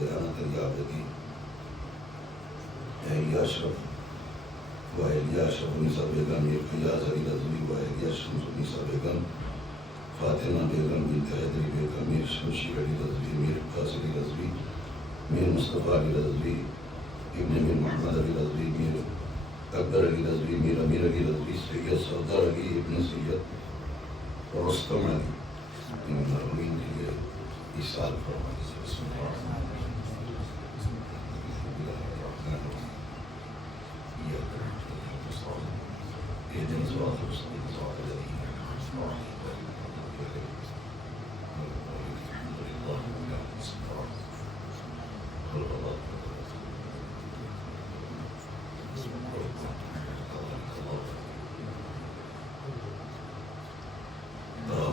دیانت العابدین اہلیہ اشرف واہلیہ اشرف النساء بیگم میر فیاض علی رضوی واہلیہ شمس النساء بیگم فاطمہ بیگم بنت حیدری بیگم میر شمشیر علی رضوی میر عباس علی رضوی میر مصطفیٰ علی رضوی ابن میر محمد علی رضوی میر اکبر علی رضوی میر امیر علی رضوی سید سردار علی ابن سید رستم علی ان مرحومین کے لیے ایصال فرمائیے. بسم اللہ الرحمن الرحیم. اهدنا الصراط المستقيم صراط الذين أنعمت عليهم غير المغضوب عليهم الحمد لله رب العالمين. صلى الله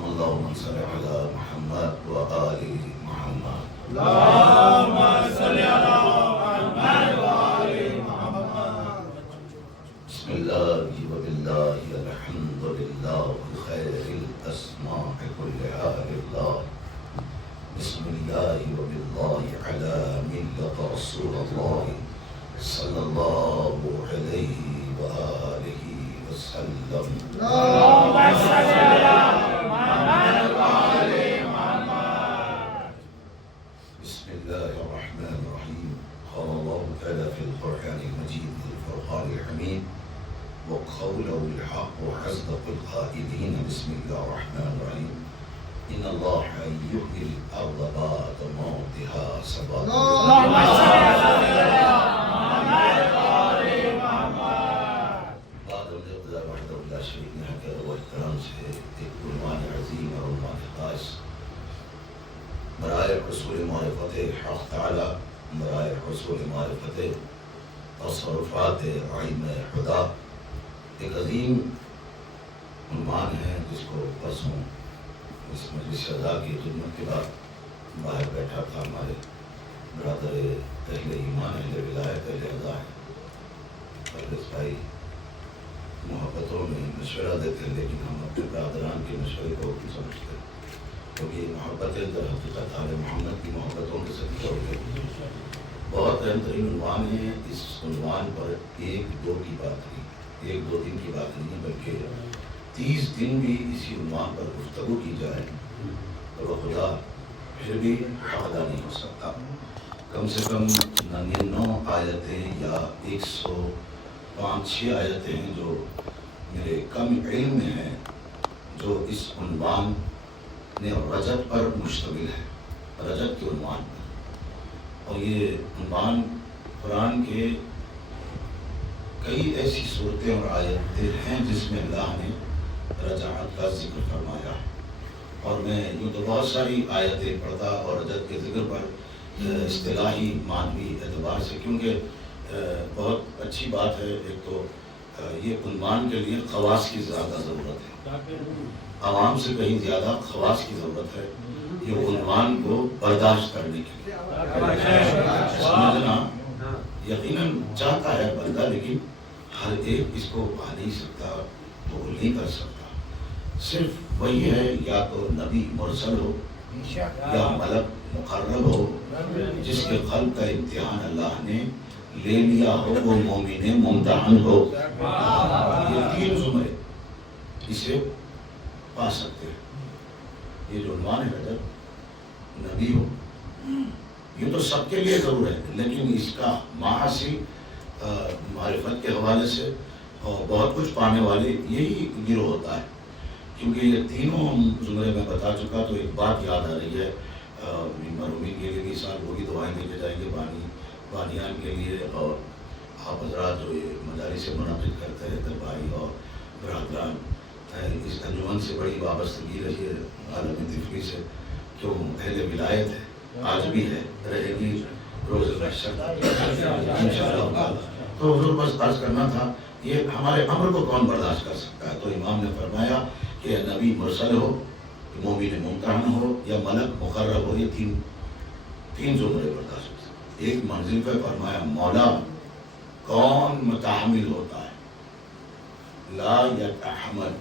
اللهم صل على محمد وآل محمد. اللهم صل على محمد وآل محمد. بسم الله وبالله الحمد لله خير الأسماء كلها لله. بسم الله وبالله على ملة رسول الله صلى الله عليه وآله وسلم. اللهم صل على محمد وآل محمد. بسم الله الرحمن الرحيم. قال الله تعالى في القرآن المجيد الفرقان الحميد وقوله الحق وأصدق القائلين. بسم الله الرحمن الرحيم. إن الله يحيي الأرض بعد موتها سبع. اللهم صل على محمد وآل محمد. بعد الاقتداء وحده لا شريك له كذا واحترام سے ایک عنوان عظیم اور عنوان خاص برائے حصول معرفت حق تعالی، برائے حصول معرفت تصرفات علم خدا، ایک عظیم عنوان ہے جس کو پرسوں اس مجلس اعضاء کی خدمت کے بعد باہر بیٹھا تھا ہمارے برادر اہل ایمان اہل ولایت اہل اعضاء پرویز بھائی محبتوں میں مشورہ دیتے ہیں، لیکن ہم اپنے برادران کے مشورے کو بھی سمجھتے ہیں کیونکہ یہ محبتیں در حقیقت آل محمد کی محبتوں کے صدقہ ہوتے ہیں. بہت اہم ترین عنوان ہے. اس عنوان پر ایک دو کی بات نہیں، ایک دو دن کی بات نہیں بلکہ 30 دن بھی اسی عنوان پر گفتگو کی جائے تو وہ خدا پھر بھی حق ادا نہیں ہو سکتا. کم سے کم 99 آیتیں یا 105-6 آیتیں ہیں جو میرے کم علم میں ہیں، جو اس عنوان نے رجب پر مشتمل ہے، رجب کے عنوان پر. اور یہ عنوان قرآن کے کئی ایسی صورتیں اور آیتیں ہیں جس میں اللہ نے رجعت کا ذکر فرمایا ہے. اور میں یوں تو بہت ساری آیتیں پڑھتا اور رجعت کے ذکر پر اصطلاحی معنوی اعتبار سے، کیونکہ بہت اچھی بات ہے. ایک تو یہ عنوان کے لیے خواص کی زیادہ ضرورت ہے، عوام سے کہیں زیادہ خواص کی ضرورت ہے یہ عنوان کو برداشت کرنے کے لیے. سمجھنا یقیناً چاہتا ہے بندہ، لیکن ہر ایک اس کو پا نہیں سکتا، قبول نہیں کر سکتا. صرف وہی ہے یا تو نبی مرسل ہو یا ملک مقرب ہو جس کے قلب کا امتحان اللہ نے لے لیا ہو، وہ مومن ممتحن ہو. یہ 3 زمرے اسے پا سکتے ہیں. یہ جو عنوان ہے رجب، نبی ہو، یہ تو سب کے لیے ضرور ہے، لیکن اس کا معاشی معرفت کے حوالے سے اور بہت کچھ پانے والے یہی گروہ ہوتا ہے. کیونکہ یہ تینوں زمرے میں بتا چکا تو ایک بات یاد آ رہی ہے. مرحومین کے لیے بھی سال وہ بھی دعائیں لے کے جائیں گے، بانیان کے لیے، اور آپ حضرات جو یہ مجالس سے منعقد کرتے ہیں بھائی اور برادران، اس انجمن سے بڑی وابستگی رہی ہے عالم طفلی سے، جو اہل ولایت ہے، آج بھی ہے، رہے گی روز محشر انشاءاللہ تعالی. تو حضور بس عرض کرنا تھا، یہ ہمارے امر کو کون برداشت کر سکتا ہے؟ تو امام نے فرمایا کہ نبی مرسل ہو، مومن ممتحن ہو یا ملک مقرب ہو، یہ تین زمرے برداشت ہو سکتے. ایک منزل پہ فرمایا مولا کون متحمل ہوتا ہے؟ لا یتحمل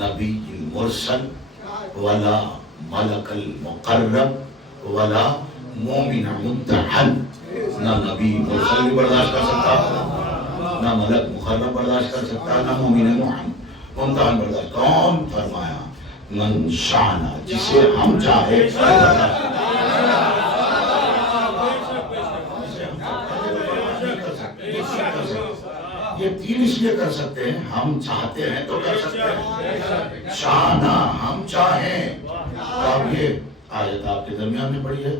نبی المرسل ولا ملک المقرب ولا مومن ممتحن، نہ نبی مرسل بھی برداشت کر سکتا، نہ ملک مقرب برداشت کر سکتا، نہ مومن ممتحن برداشت۔ کون؟ فرمایا من شانا، جسے ہم چاہے برداشت یہ تین اس لیے کر سکتے ہیں، ہم چاہتے ہیں تو کر سکتے ہیں، شانا ہم چاہیں۔ اب یہ آیت آپ کے درمیان میں پڑھی ہے،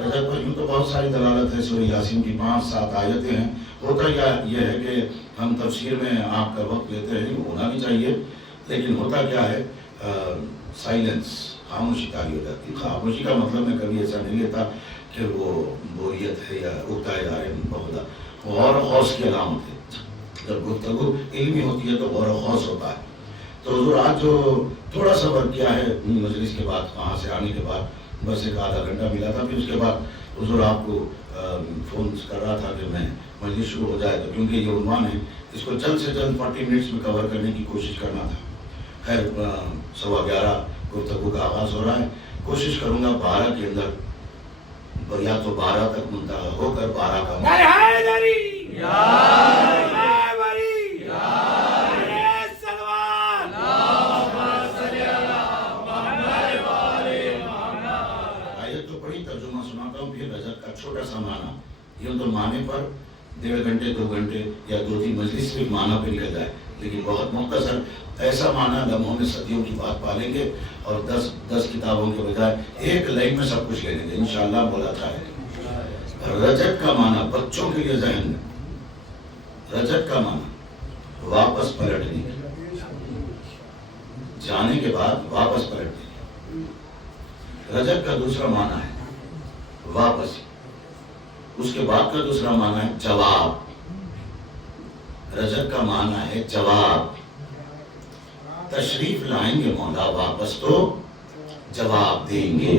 رجب پر یوں تو بہت ساری دلالت ہے، سورہ یاسین کی 5-7 آیتیں ہیں۔ ہوتا یہ ہے کہ ہم تفسیر میں آپ کا وقت لیتے ہیں، ہونا بھی چاہیے، لیکن ہوتا کیا ہے سائلنس، خاموشی تاری ہو جاتی ہے۔ خاموشی کا مطلب میں کبھی ایسا نہیں لیتا کہ وہ بوریت ہے یا اگتا ہے جا رہے ہیں، بہت غور و خوص کی علامت ہے۔ جب گفتگو علمی ہوتی ہے تو غور و خوص ہوتا ہے۔ تو حضور آج جو تھوڑا سا وقت کیا ہے مجلس کے بعد، وہاں سے آنے کے بعد بس ایک آدھا گھنٹہ ملا تھا، پھر اس کے بعد حضور آپ کو فون کر رہا تھا کہ میں مجلس شروع ہو جائے، تو کیونکہ یہ عنوان ہے اس کو جلد سے جلد 40 منٹس میں کور کرنے کی کوشش کرنا تھا۔ خیر 11:15 گفتگو کا آغاز ہو رہا ہے، کوشش کروں گا 12 کے اندر یا تو 12 تک منتہا ہو کر 12 کا ترجمہ سناتا ہوں، پھر رجب کا چھوٹا سا معنی۔ یہ تو معنی پر 1.5 گھنٹے 2 گھنٹے یا 2-3 مجلس سے معنی پہ نکل جائے، لیکن بہت مختصر ایسا معنی لمحوں میں صدیوں کی بات پالیں گے، اور 10 کتابوں کے بجائے ایک لائن میں سب کچھ لے لیں گے انشاءاللہ مولا چاہے۔ رجب کا معنی بچوں کے لیے ذہن میں، رجب کا معنی واپس پلٹنے کی، جانے کے بعد واپس پلٹنے کی۔ رجب کا دوسرا معنی ہے واپس، اس کے بعد کا دوسرا معنی ہے جواب۔ رجب کا معنی ہے جواب، تشریف لائیں گے مولا واپس تو جواب دیں گے۔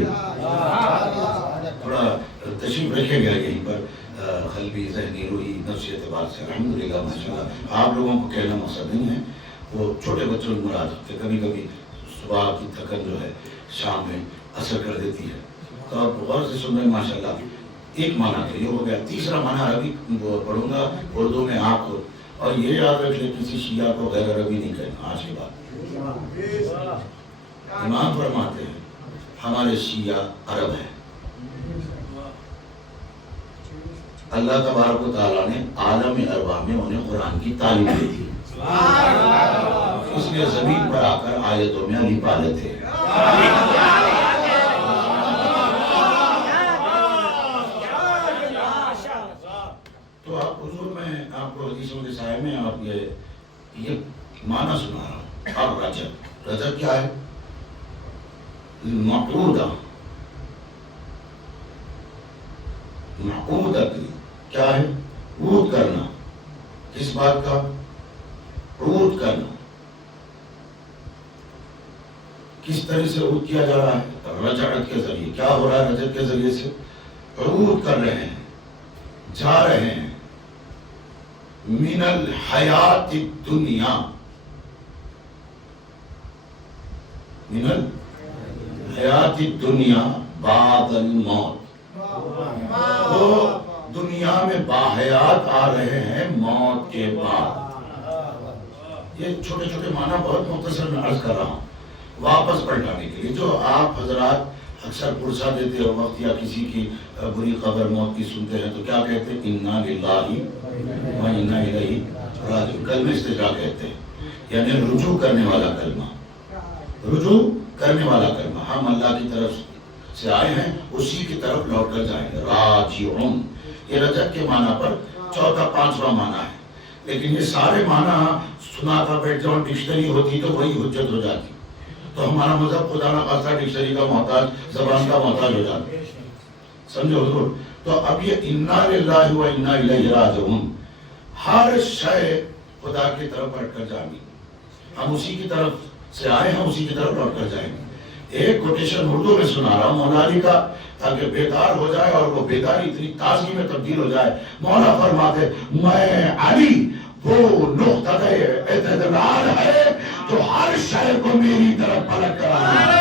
تھوڑا تشریف رکھے گیا یہیں پر، قلبی ذہنی روحی نفسی اعتبار سے الحمدللہ ماشاءاللہ۔ آپ لوگوں کو کہنا مقصد نہیں ہے، وہ چھوٹے بچوں کی مراد ہوتے، کبھی کبھی صبح کی تھکن جو ہے شام میں اثر کر دیتی ہے، تو آپ غور سے سن رہے ہیں ماشاءاللہ۔ ایک معنی تو یہ ہو گیا، تیسرا معنی عربی پڑھوں گا اردو میں آپ کو، اور یہ یاد رکھ لیں کسی شیعہ کو غیر عربی نہیں کہنا آج کے بعد۔ امام فرماتے ہیں ہمارے شیعہ عرب ہیں، اللہ تبارک و تعالیٰ نے عالم ارواح میں انہیں قرآن کی تعلیم دی تھی، اس لیے زمین پر آ کر آیتوں میں علی پالے تھے۔ تو آپ حضور میں آپ کو حدیثوں کے سائے میں آپ یہ معنی سنا رہا ہوں۔ اب رجب، رجب کیا ہے؟ معقودہ، معقودہ کیا ہے؟ عود کرنا، کس بات کا؟ عود کرنا۔ کس طرح سے عود کیا جا رہا ہے؟ رجعت کے ذریعے۔ کیا ہو رہا ہے رجب کے ذریعے سے؟ عود کر رہے ہیں، جا رہے ہیں من الحیات الدنیا، من الحیات الدنیا بعد الموت۔ وہ دنیا میں باحیات آ رہے ہیں موت کے بعد۔ یہ چھوٹے چھوٹے معنی بہت مختصر میں عرض کر رہا ہوں واپس پلٹانے کے لیے۔ جو آپ حضرات اکثر پرسہ دیتے ہو وقت یا کسی کی بری خبر موت کی سنتے ہیں تو کیا کہتے ہیں؟ انا للہ و انا الیہ راجعون، کلمہ استرجاع کہتے ہیں، یعنی رجوع کرنے والا کلمہ، رجوع کرنے والا کلمہ۔ ہم اللہ کی طرف سے آئے ہیں، اسی کی طرف لوٹ کر جائیں گے، راجعون۔ یہ رجب کے معنی پر چوتھا 5واں معنی ہے، لیکن یہ سارے معنی سنا کر بیٹھ جاؤ، ڈکشنری ہوتی تو وہی حجت ہو جاتی، تو ہمارا مذہب خدا نہ خواستہ ڈکشنری کا محتاج، زبان کا محتاج ہو جاتا۔ سمجھو حضور؟ تو اب یہ انا للہ و انا الیہ راجعون، ہر شے خدا کی طرف پلٹ کر جائیں گے، ہم اسی کی طرف سے آئے ہیں، اسی کی طرف لوٹ کر جائیں گے۔ ایک کوٹیشن اردو میں سنا رہا ہوں مولا علی کا، تاکہ بیدار ہو جائے اور وہ بیداری اتنی تازگی میں تبدیل ہو جائے۔ مولا فرماتے میں علی وہ نقطۂ اعتدال ہے جو ہر شے کو میری طرف پلٹ کر آنا ہے۔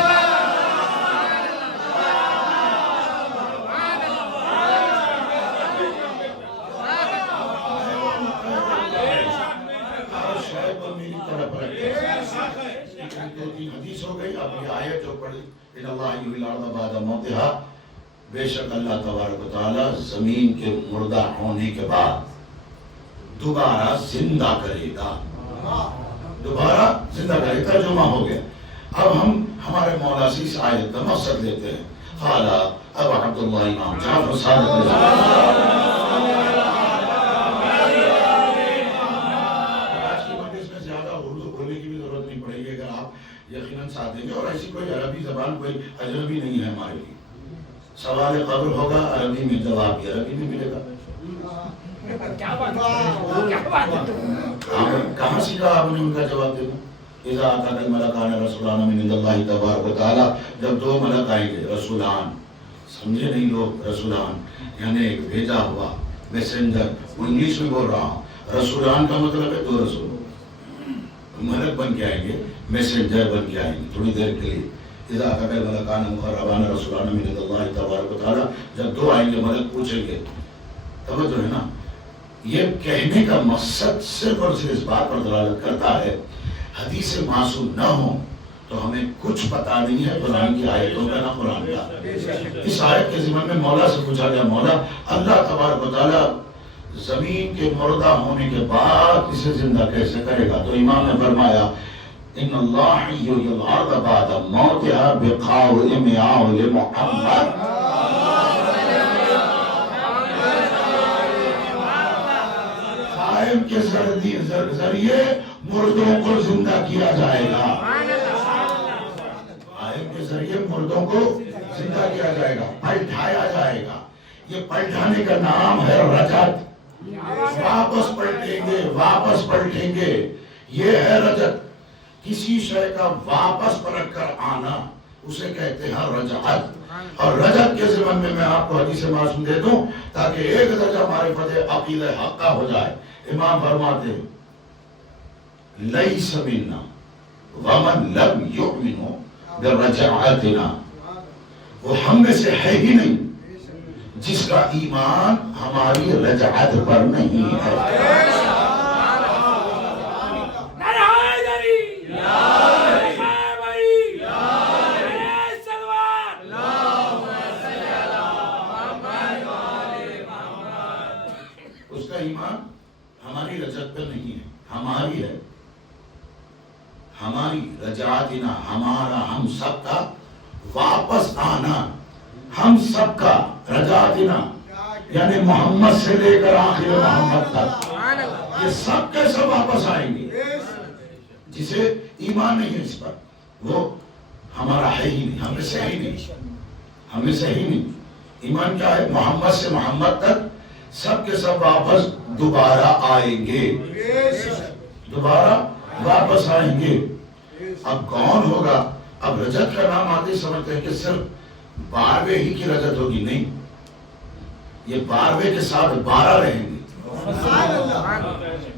گئی. اب یہ آیت جو پڑھی ان اللہ یحیی الارض بعد موتها، بے شک اللہ تبارک و تعالی زمین کے مردہ ہونے کے بعد دوبارہ زندہ کرے گا. دوبارہ زندہ کرے. ترجمہ ہو گیا. اب ہم ہمارے مولا سے اس آیت کا مقصد لیتے ہیں. قالا ابو عبداللہ امام جعفر صادق یقیناً ساتھ دیں گے. اور ایسی کوئی عربی زبان کوئی اجنبی نہیں ہے ہمارے لیے. سوال قبر ہوگا عربی میں، جواب بھی عربی میں ملے گا. کہاں سیکھا آپ نے ان کا جواب دینا؟ اذا اتاک الملکان رسولان من عند اللہ تبارک و تعالی، جب دو ملک آئیں گے رسولان، سمجھے نہیں لوگ، رسولان یعنی ایک بھیجا ہوا میسنجر. انگلش میں بول رہا ہوں. رسولان کا مطلب ہے دو رسول. ملک بن کے آئیں گے، میسنجر بن کے آئیں گے تھوڑی دیر کے لیے. اذا اتاک الملکان مقربان رسولان من عند اللہ تبارک و تعالی، جب دو آئیں گے ملک پوچھیں گے. توجہ ہے نا. یہ کہنے کا مقصد صرف اور صرف اس بات پر دلالت کرتا ہے حدیث معصوم نہ ہو تو ہمیں کچھ پتہ نہیں ہے قرآن کی آیتوں کا نہ قرآن کا. اس آیت کے ضمن میں مولا سے پوچھا گیا، مولا اللہ تبارک و تعالی زمین کے مردہ ہونے کے بعد اسے زندہ کیسے کرے گا؟ تو امام نے فرمایا ان اللہ یحیی الارض بعد موتها بقول میعاد محمد. قائم کے ذریعے مردوں کو زندہ کیا جائے گا. قائم کے ذریعے مردوں کو زندہ کیا جائے گا، پلٹایا جائے گا. یہ پلٹانے کا نام ہے رجعت. واپس پلٹیں گے، واپس پلٹیں گے، یہ ہے رجعت. کسی شے کا واپس پلٹ کر آنا اسے کہتے ہیں رجعت. اور رجعت کے ضمن میں آپ کو حدیث معصوم دے دوں تاکہ ایک درجہ معرفت عقیدہ حق کا ہو جائے. امام فرماتے ہیں لیس منا ومن لم یؤمن برجعتنا، وہ ہم میں سے ہے ہی نہیں جس کا ایمان ہماری رجعت پر نہیں ہے. اس کا ایمان ہماری رجعت پر نہیں ہے، ہماری ہے. ہماری رجعتنا، ہمارا ہم سب کا واپس آنا، ہم سب کا رجعتنا یعنی محمد سے لے کر آخر محمد تک یہ سب کے سب واپس آئیں گے. جسے ایمان نہیں ہے اس پر وہ ہمارا ہے ہی نہیں، ہمیں سے ہی نہیں، ہمیں سے ہی نہیں. ایمان کیا ہے؟ محمد سے محمد تک سب کے سب واپس دوبارہ آئیں گے، دوبارہ واپس آئیں گے. اب کون ہوگا؟ اب رجعت کا نام آتے سمجھتے ہیں کہ صرف 12ویں ہی کی رجعت ہوگی. نہیں، یہ 12ویں کے ساتھ 12 رہیں گے.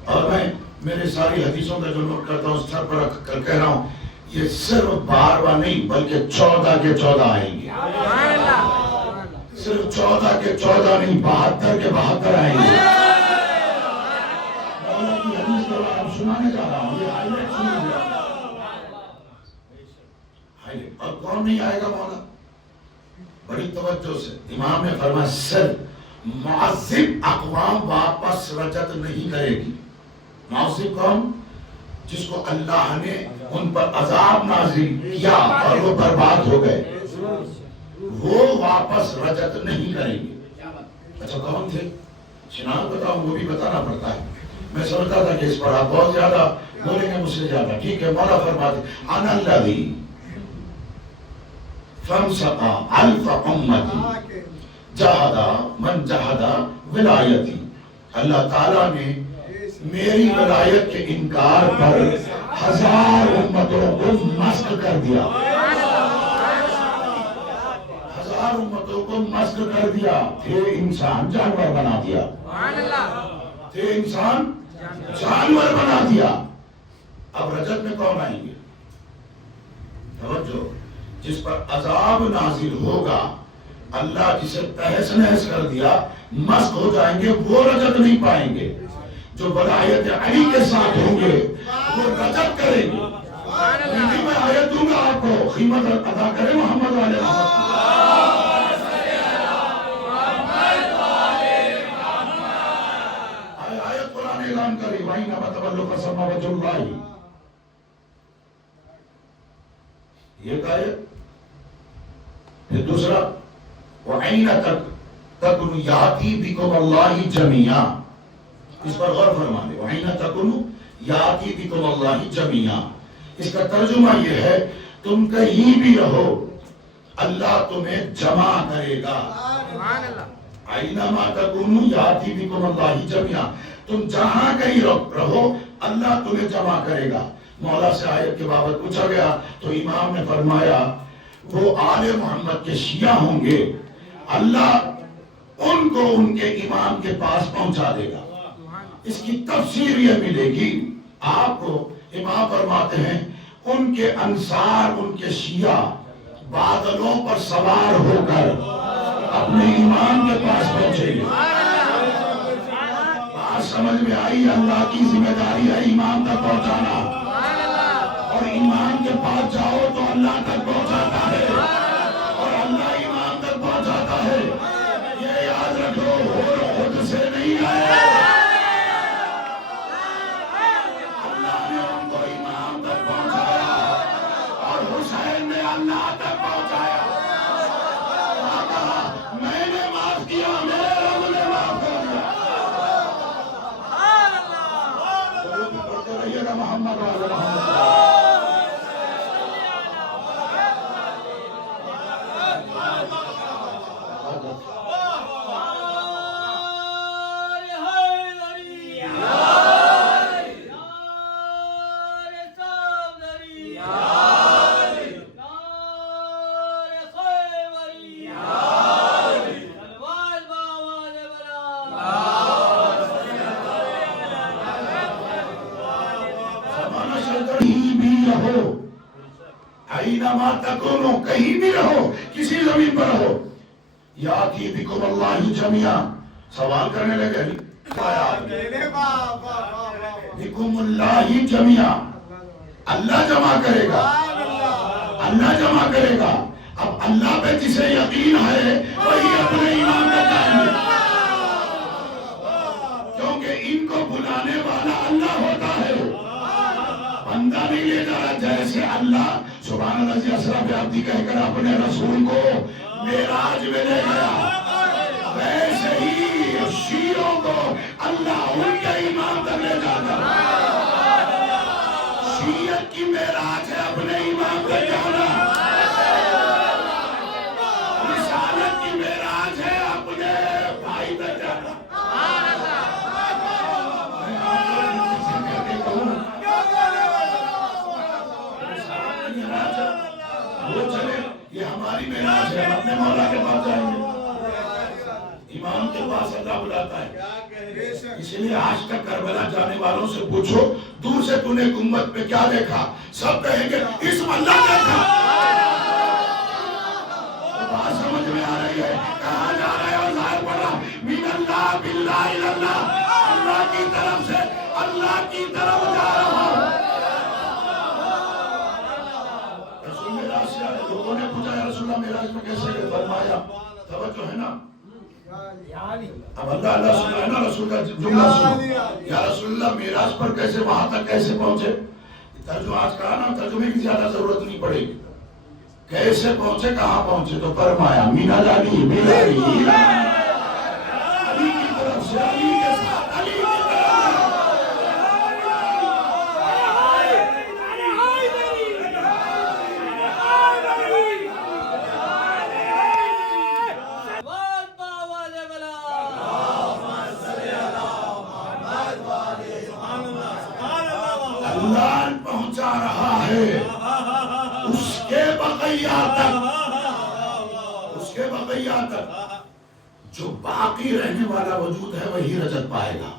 اور میں میرے ساری حدیثوں کا جو نوٹ کرتا ہوں سر پر رکھ کر کہہ رہا ہوں یہ صرف 12واں نہیں بلکہ 14 کے 14 آئیں گے. صرف 14 کے 14 نہیں، 72 کے 72 آئیں گے. مولا کی حدیث کو آپ سنانے جا رہا ہوں، یہ ہائیلائٹ سنیے. اور کون نہیں آئے گا مولا؟ بڑی توجہ سے امام نے فرمایا صرف معذب اقوام واپس رجعت نہیں کرے گی. معذب کون؟ جس کو اللہ نے ان پر عذاب نازل کیا اور وہ برباد ہو گئے، وہ واپس رجعت نہیں کریں گے. اچھا کون تھے؟ شناخت بتاؤں وہ بھی بتانا پڑتا ہے. میں سمجھتا تھا کہ اس پر آپ بہت زیادہ بولیں گے مجھ سے زیادہ. ٹھیک ہے، مولا فرماتے انا الذی فامسقا الف امتی جہدا من جہدا ولایتی. اللہ تعالیٰ نے میری ولایت کے انکار پر 1000 امتوں کو مسخ کر دیا. 1000 امتوں کو مسخ کر دیا. تھے انسان جانور بنا دیا، تھے انسان جانور بنا دیا. اب رجعت میں کون آئیں گے؟ توجہ، جس پر عذاب نازل ہوگا اللہ جسے تہس نہس کر دیا مسخ ہو جائیں گے، وہ رجعت نہیں پائیں گے. جو ولایت علی کے ساتھ ہوں گے وہ رجعت کریں گے. میں آیت دوں گا آپ کو قیمت ادا کرے محمد والے محمد. آیت قرآن اعلان کری وَإِنَّمَا تَوَلُّوا فَثَمَّ وَجْهُ اللَّهِ. یہ آیت. پھر دوسرا وَأَيْنَ تَكُونُوا يَأْتِ بِكُمُ اللَّهُ جَمِيعًا. اس پر غور فرمائیں. وَأَيْنَ تَكُونُوا يَأْتِ بِكُمُ اللَّهُ جَمِيعًا. اس کا ترجمہ یہ ہے تم کہیں بھی رہو اللہ تمہیں جمع کرے گا. اَيْنَمَا تَكُونُوا يَأْتِ بِكُمُ اللَّهُ جَمِيعًا. تم جہاں کہیں رہو اللہ تمہیں جمع کرے گا. مولا سے آیت کے بابت پوچھا گیا تو امام نے فرمایا وہ آل محمد کے شیعہ ہوں گے اللہ ان کو ان کے امام کے پاس پہنچا دے گا. اس کی تفسیر یہ ملے گی آپ کو. امام فرماتے ہیں ان کے انصار ان کے شیعہ بادلوں پر سوار ہو کر اپنے امام کے پاس پہنچے گے. بات سمجھ میں آئی. اللہ کی ذمہ داری ہے امام تک پہنچانا اور امام کے پاس جاؤ تو اللہ تک پہنچاتا ہے اور اللہ امام تک پہنچاتا ہے. یہ یاد رکھو وہ خود سے نہیں آئے. اللہ نے ان کو امام تک پہنچایا اور حسین نے اللہ تک پہنچایا. کہا میں نے معاف کیا میرے رب نے معاف کر دیا. پڑھتے رہیے گا محمد والے محمد. کہیں بھی رہو کسی زمین پر رہو یاتی بکم اللہ جميعا. سوال کرنے لگے بکم اللہ جميعا. اللہ جمع کرے گا اللہ جمع کرے گا. اب اللہ پہ جسے یقین ہے وہی اپنے ایمان پہ جائیں گے کیونکہ ان کو بلانے والا اللہ ہوتا ہے بندہ نہیں لے جا رہا. جیسے اللہ سبحان اللہ جی اسرا پہ عبدی کہہ کر اپنے رسول کو معراج میں لے گیا ویسے ہی شیعوں کو اللہ ان کے ایمان تک لے جاتا. شیعت کی معراج ہے اپنے ایمان تک جانا. رسالت کی معراج ہے اپنے بھائی تک جانا. یہ ہماری معراج ہے. اپنے مولا کے پاس جائیں گے. امام کے پاس اللہ بلاتا ہے. اس لیے آج تک کربلا جانے والوں سے پوچھو دور سے تو نے گنبد پہ کیا دیکھا سب کہیں گے اسم اللہ دیکھا. بات سمجھ میں آ رہی ہے. کہاں جا رہے ہو ظاہر پڑا من اللہ باللہ اللہ. اللہ کی طرف سے اللہ کی طرف جا رہا ہوں. لوگوں نے پوچھا یا رسول اللہ معراج میں کیسے گئے؟ فرمایا توجہ ہے نا. اب اللہ سن رہا ہے نا رسول کا جملہ سنو. یا رسول اللہ معراج پر کیسے وہاں تک کیسے پہنچے؟ ترجمہ آج کہا نا ترجمے کی زیادہ ضرورت نہیں پڑے گی. کیسے پہنچے کہاں پہنچے تو فرمایا مینا علی مینا علی کی طرف سے علی کے ساتھ علی کی طرف. اللہ پہنچا رہا ہے اس کے بقیہ تک جو باقی رہنے والا وجود ہے وہی رجت پائے گا.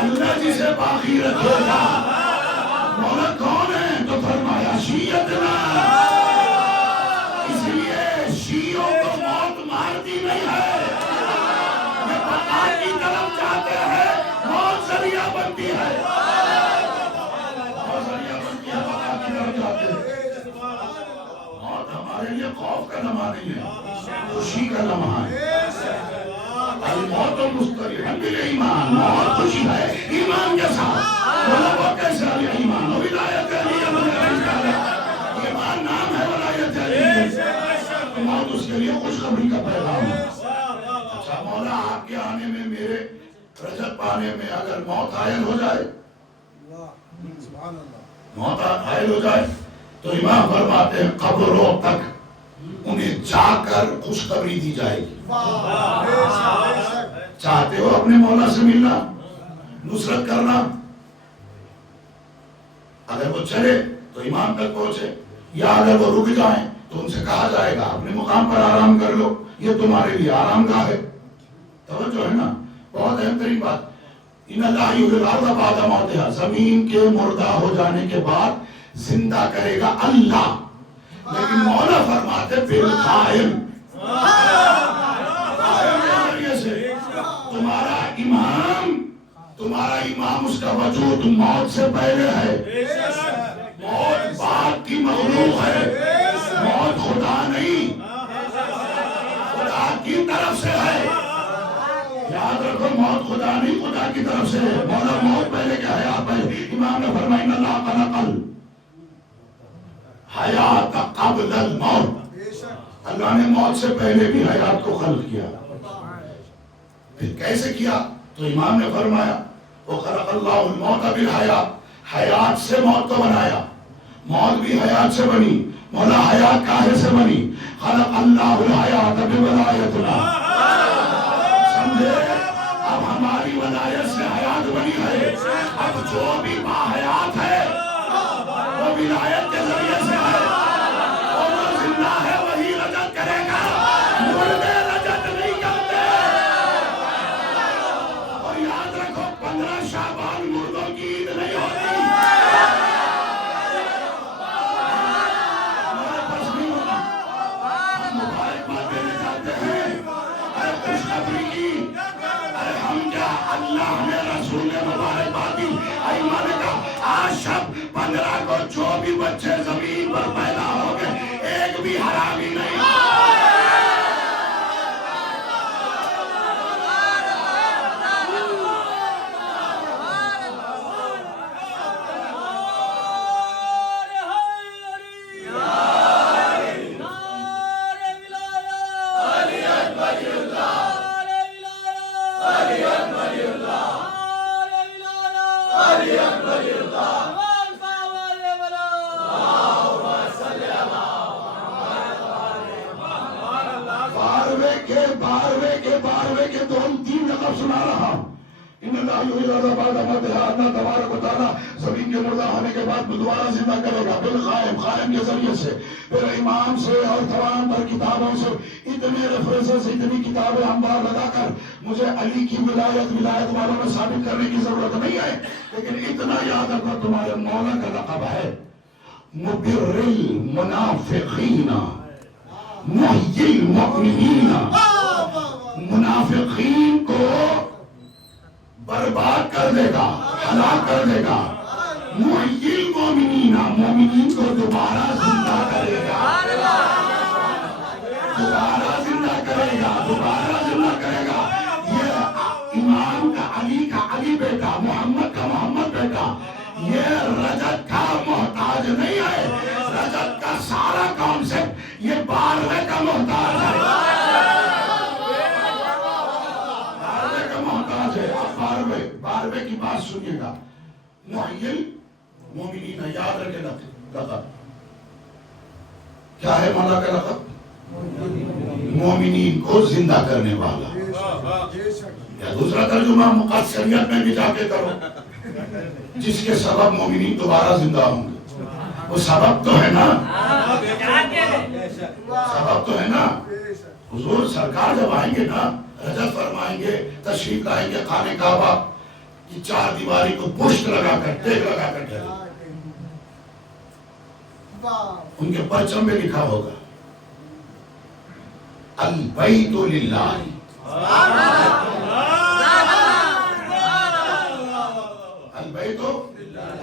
اللہ جسے باقی رکھے گا مولا کون ہے تو فرمایا شیعتنا. اس لیے شیعوں کو موت مارتی نہیں ہے یہ بقا کی طرف جاتے ہیں. موت ذریعہ بنتی ہے. موت ذریعہ بنتی ہمارے لیے خوف کا لمحہ نہیں ہے، خوشی کا لمحہ ہے۔ الموت مستریح بالایمان، موت خوشی ہے ایمان کے ساتھ۔ وہ کیسے علی ایمان ولایت علی ایمان نام ہے، ولایت علی موت اس کے لیے خوشخبری کا پیغام ہے۔ اچھا مولا آپ کے آنے میں، میرے رجب پانے میں اگر موت حائل ہو جائے، موت حائل ہو جائے تو امام فرماتے ہیں قبروں تک انہیں جا کر خوشخبری دی جائے گی۔ چاہتے ہو اپنے مولا سے ملنا، نصرت کرنا، اگر وہ چلے تو امام تک پہنچے، یا اگر وہ رک جائیں تو ان سے کہا جائے گا اپنے مقام پر آرام کر لو، یہ تمہارے لیے آرام گاہ ہے۔ توجہ ہے نا، بہت اہم ترین بات۔ ان اللہ یحیی الارض بعد موتہا، زمین کے مردہ ہو جانے کے بعد زندہ کرے گا اللہ، لیکن مولا فرماتے بالقائم، قائم کے ذریعے سے۔ تمہارا امام اس کا وجود موت سے پہلے ہے، موت باپ کی مخلوق ہے، موت خدا نہیں، خدا کی طرف سے ہے۔ یاد رکھو موت خدا نہیں، خدا کی طرف سے ہے۔ مولا موت پہلے کیا ہے، آپ پہلے۔ امام نے فرمایا ان اللہ خلق الحیات قبل الموت، اللہ نے موت سے پہلے بھی حیات کو خلق کیا۔ پھر کیسے کیا؟ تو امام نے فرمایا وہ خلق اللہ الموت بالحیات، حیات سے موت کو بنایا، موت بھی حیات سے بنی۔ مولا حیات کاہے سے بنی؟ خلق اللہ الحیات بولایتنا، سمجھے؟ اب ہماری ولایت سے حیات بنی ہے، اب جو بھی باحیات ہے وہ ولایت کے ذریعے سے ہے، اور وہ زندہ ہے وہی رجت کرے گا، مردے رجت نہیں کرتے۔ اور یاد رکھو 15 شعبان مردوں کی عید نہیں ہوتی۔ ہمارے پاس نہیں ہوتا، ہم مبارکباد دینے جاتے ہیں، ارے خوشخبری کی، ارے ہم کیا، اللہ نے رسول نے مبارکباد دی۔ ایمان کا آج شب 15 کو جو بھی بچے زمین پر پیدا ہو گئے، ایک بھی حرامی نہیں۔ بارہویں کے دو تین لقب سنا رہا ہوں۔ ان اللہ یحیی الارض بعد موتہا، اللہ تبارک و تعالیٰ زمین کے مردہ ہونے کے بعد دوبارہ زندہ کرے گا بالقائم، قائم کے ذریعے سے۔ پھر امام سے اور تمام پر کتابوں سے اتنے ریفرنسز، اتنی کتابیں انبار لگا کر مجھے علی کی ولایت والوں میں ثابت کرنے کی ضرورت نہیں ہے، لیکن اتنا یاد رکھو تمہارے مولا کا لقب ہے مبر المنافقین محیی المؤمنین، منافقین کو برباد کر دے گا، ہلاک کر دے گا۔ محیی المؤمنین، مومنین کو دوبارہ زندہ کرے گا، دوبارہ زندہ کرے گا، دوبارہ زندہ کرے گا۔ یہ امام کا علی بیٹا، محمد کا محمد بیٹا، یہ رجت کا محتاج نہیں ہے، رجت کا سارا کانسیپٹ یہ 12ویں کا محتاج ہے، 12ویں کا محتاج ہے۔ اب 12ویں کی بات سنیے گا، محیی المؤمنین، یاد رکھے لقب کیا ہے مولا کا لقب؟ مومنین کو زندہ کرنے والا، یا دوسرا ترجمہ مقصریت میں بھی جا کے کرو، جس کے سبب مومنین دوبارہ زندہ ہوں گے۔ وہ سبب تو ہے نا، سبب تو ہے نا۔ حضور سرکار جب آئیں گے نا، رجب فرمائیں گے، تشریف لائیں گے خانہ کعبہ کی 4 دیواری کو پشت لگا کر، ٹیک لگا کر ڈھلے، ان کے پرچم میں لکھا ہوگا البیت للہ، البیت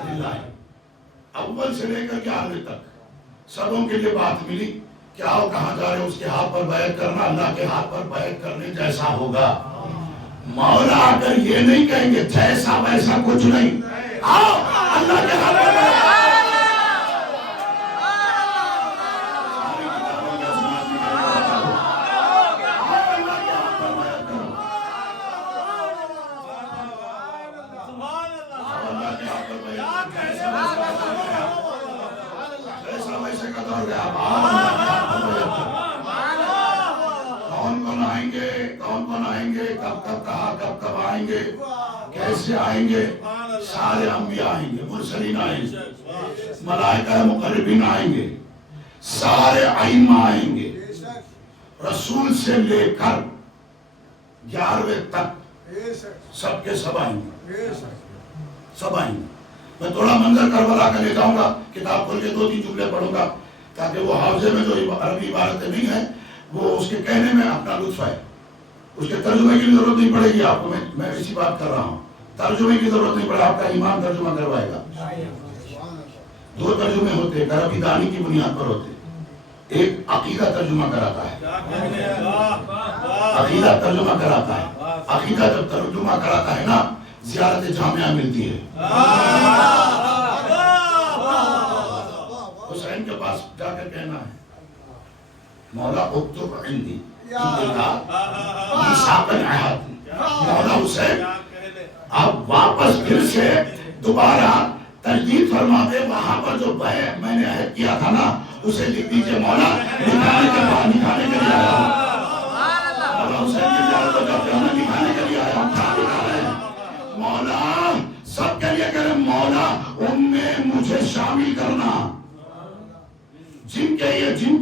للہ، اول سے لے کر کے آخر تک سبوں کے لیے بات ملی۔ کیا ہو کہاں جا رہے ہو، اس کے ہاتھ پر بیعت کرنا اللہ کے ہاتھ پر بیعت کرنے جیسا ہوگا۔ مولا اگر یہ نہیں کہیں گے جیسا ویسا کچھ نہیں، آؤ اللہ کے ہاتھ پر بیعت کرو۔ کون آئیں گے، کب کب کہا، کب کب آئیں گے، کیسے آئیں گے؟ سارے انبیاء آئیں گے، مرسلین آئیں گے، ملائکہ مقربین آئیں گے، سارے ائمہ آئیں گے، رسول سے لے کر 11ویں تک سب کے سب آئیں گے، سب آئیں گے۔ میں تھوڑا منظر کربلا کا لے جاؤں گا، کتاب کھول کے 2-3 جملے پڑھوں گا تاکہ وہ حافظے میں جو عربی عبارتیں نہیں ہیں وہ اس کے کہنے میں اپنا لطف ہے، اس کے ترجمے کی ضرورت نہیں پڑے گی آپ کو، میں اسی بات کر رہا ہوں، ترجمے کی ضرورت نہیں پڑے، آپ کا ایمان ترجمہ کروائے گا۔ 2 ترجمے ہوتے ہیں، عربی دانی کی بنیاد پر ہوتے ہیں، ایک عقیدہ ترجمہ کراتا ہے، عقیدہ ترجمہ کراتا ہے، عقیدہ جب ترجمہ کراتا ہے نا زیارت جامعہ ملتی ہے۔ حسین کے پاس جا کر کہنا ہے مولا اکتب عندی مولا حسین اب واپس پھر سے دوبارہ تجدید فرما دے، وہاں پر جو میں نے عہد کیا تھا نا اسے لکھ دیجئے مولا، نکھانے کے لیے آیا ہوں، مولا حسین کی زیارت کو جب جانا نکھانے کے لیے آیا ہوں، مولا سب کے لیے کہہ رہے مولا ان میں مجھے شامل کرنا، جن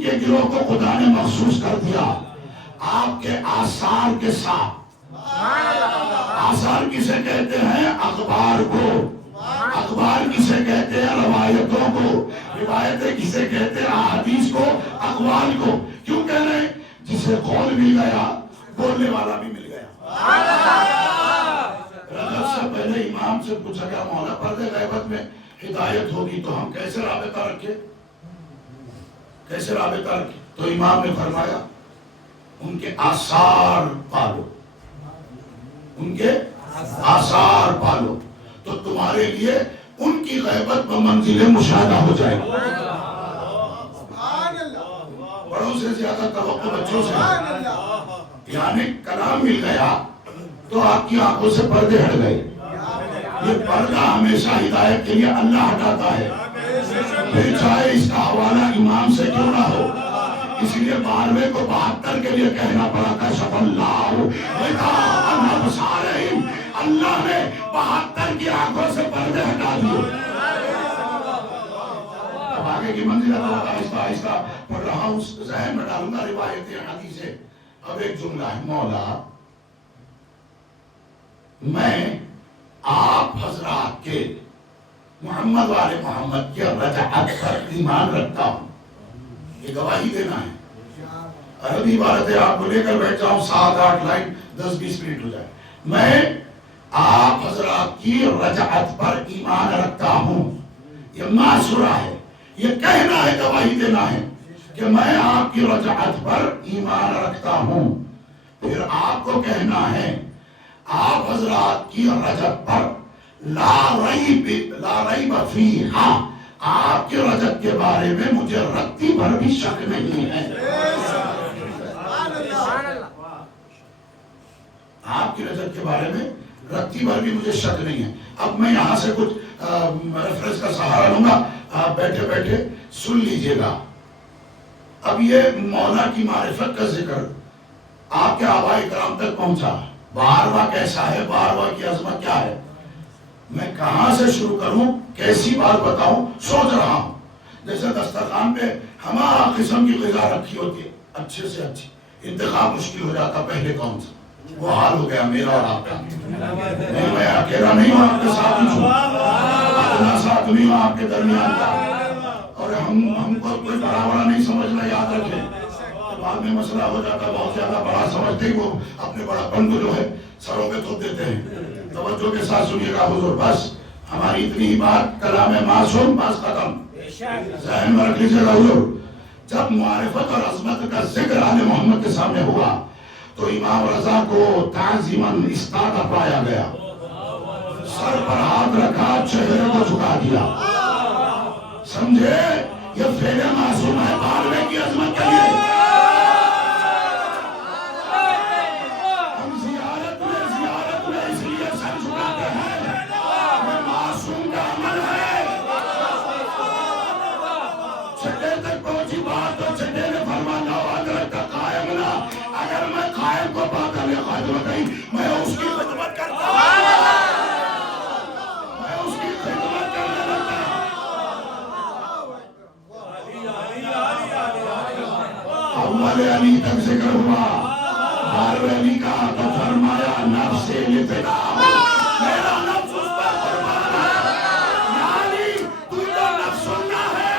کے گروہ کو خدا نے مخصوص کر دیا آپ کے آثار کے ساتھ۔ آثار کسے کہتے ہیں؟ اخبار کو، اخبار کسے کہتے ہیں؟ روایتوں کو، روایتیں کسے کہتے ہیں؟ احادیث کو، اقوال کو۔ کیوں کہہ رہے ہیں؟ جسے قول مل گیا بولنے والا بھی مل گیا۔ رجب سے پہلے امام سے پوچھا گیا مولا پردے غیبت میں ہدایت ہوگی تو ہم کیسے رابطہ رکھیں، کیسے رابطہ رکھیں؟ تو امام نے فرمایا ان کے آثار پالو، ان کے آثار پالو تو تمہارے لیے ان کی غیبت میں منزل مشاہدہ ہو جائے گا۔ بڑوں سے زیادہ توقع بچوں سے، یعنی کلام مل گیا تو آپ کی آنکھوں سے پردے ہٹ گئے۔ یہ پردہ ہمیشہ ہدایت کے لیے اللہ ہٹاتا ہے، پھر چاہے اس کا حوالہ امام سے کیوں نہ ہو۔ اس لیے 12ویں کو 72 کے لیے کہنا پڑا کشف اللہ اللہ نے 72 کی آنکھوں سے پردے ہٹا دیے۔ اب آگے کی منزل آہستہ آہستہ پڑھ رہا ہوں، ذہن میں ڈالوں گا روایتیں حدیثیں۔ اب ایک جملہ ہے مولا میں آپ حضرات کے محمد والے محمد کی رجعت پر ایمان رکھتا ہوں، یہ گواہی دینا ہے۔ عربی عبارتیں آپ کو لے کر بیٹھ جاؤں 7-8 لائن 10-20 منٹ ہو جائے۔ میں آپ حضرات کی رجعت پر ایمان رکھتا ہوں، یہ معصورہ ہے، یہ کہنا ہے، گواہی دینا ہے کہ میں آپ کی رجعت پر ایمان رکھتا ہوں۔ پھر آپ کو کہنا ہے آپ حضرات کی رجعت پر لا ریب فیہا، آپ کی رجعت کے بارے میں مجھے رتی بھر بھی شک نہیں ہے۔ آپ کی رجعت کے بارے میں رتی بھر بھی مجھے شک نہیں ہے۔ اب میں یہاں سے کچھ ریفرنس کا سہارا لوں گا، آپ بیٹھے بیٹھے سن لیجئے گا۔ اب یہ مولا کی معرفت کا ذکر آپ کے آباء کرام تک پہنچا، 12واں کیسا ہے، 12واں کی عظمت کیا ہے، میں کہاں سے شروع کروں، کیسی بات بتاؤں، سوچ رہا ہوں۔ جیسے دسترخوان پہ ہمارا قسم کی غذا رکھی ہوتی ہے، اچھے سے اچھی، انتخاب مشکل ہو جاتا پہلے کون سا، وہ حال ہو گیا میرا اور آپ کا۔ نہیں، میں اکیلا نہیں ہوں، آپ کے ساتھ ہوں، اپنا ساتھ نہیں ہوں آپ کے درمیان کا، اور ہم کو کوئی بڑا بڑا نہیں سمجھنا، یاد رکھیں۔ بعد میں مسئلہ ہو جاتا ہے، بہت زیادہ بڑا سمجھتے ہی وہ اپنے بڑا پن کو جو ہے سروں پہ تھوپ دیتے ہیں۔ توجہ کے ساتھ سنیے گا حضور، بس ہماری اتنی ہی بات، کلام معصوم، بس ختم، ذہن میں رکھ لیجیے گا حضور۔ جب معرفت اور عظمت کا ذکر آل محمد کے سامنے ہوا تو امام رضا کو تعظیماً استادہ پایا گیا، سر پر ہاتھ رکھا، چہرے کو جھکا دیا. سمجھے؟ یہ فعل معصوم ہے بارہویں کی عظمت کے لیے. ہم زیارت میں اس لیے سر جھکاتے ہیں، یہ معصوم کا عمل ہے. چھٹے تک پہنچی بات تو چھٹے نے فرمایا حضرت کا قائم نہ، اگر میں قائم کو بات کرنے خدمت نہیں، میں اس کی خدمت کرتا ہوں، میں اس کی خدمت کرنے لگتا ہوں. اول علی تک ذکر ہوا، بارہویں علی کا تو فرمایا نفس لفدا، میرا نفس اس پر قربان ہے. یا علی تو تو نفس سننا ہے.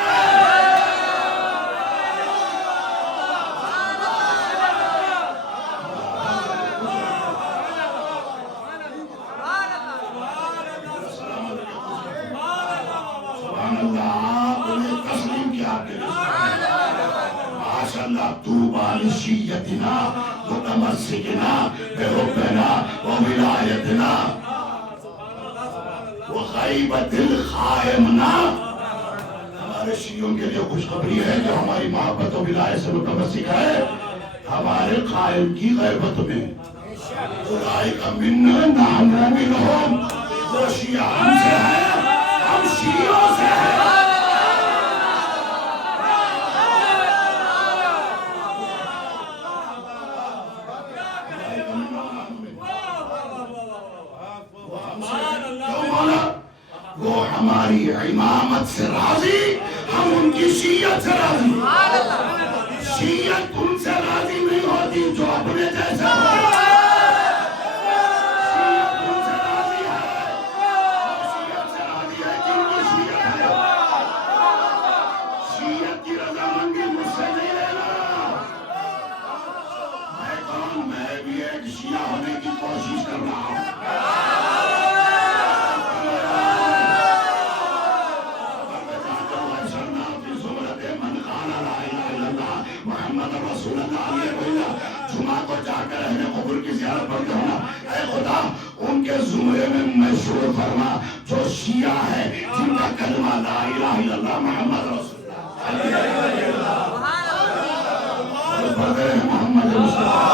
سبحان اللہ، آپ نے تسلیم کیا آپ کے لیے. ماشاء اللہ، طوبیٰ لشیعتنا متمسکنا بحبنا وولایتنا وغیبت الخائمنا. ہمارے شیعوں کے لیے خوشخبری ہے جو ہماری محبت و ولایت سے متمسک ہے، ہمارے قائم کی غیبت میں. اولئک منا نحن منہم، وہ شیعہ ہم سے ہے، ہم شیعوں سے ہیں. وہ ہماری امامت سے راضی، ہم ان کی شیعت سے راضی. شیعت ان سے راضی نہیں ہوتی جو اپنے جیسے ہو. شیعت ان سے راضی ہے، وہ شیعت سے راضی ہے جن کی شیعت ہے. شیعت کی رضامندی مجھ سے نہیں لینا. میں کون؟ میں بھی ایک شیعہ ہونے کی کوشش کر رہا ہوں. محمد رسول اللہ علیہ وسلم جمعہ کو جا کر اہل قبر کی زیارت پڑھتے ہونا. اے خدا ان کے زمرے میں مشہور فرما جو شیعہ ہے جن کا کلمہ لا الہ الا اللہ محمد رسول اللہ پڑھتے ہیں. محمد مصطفیٰ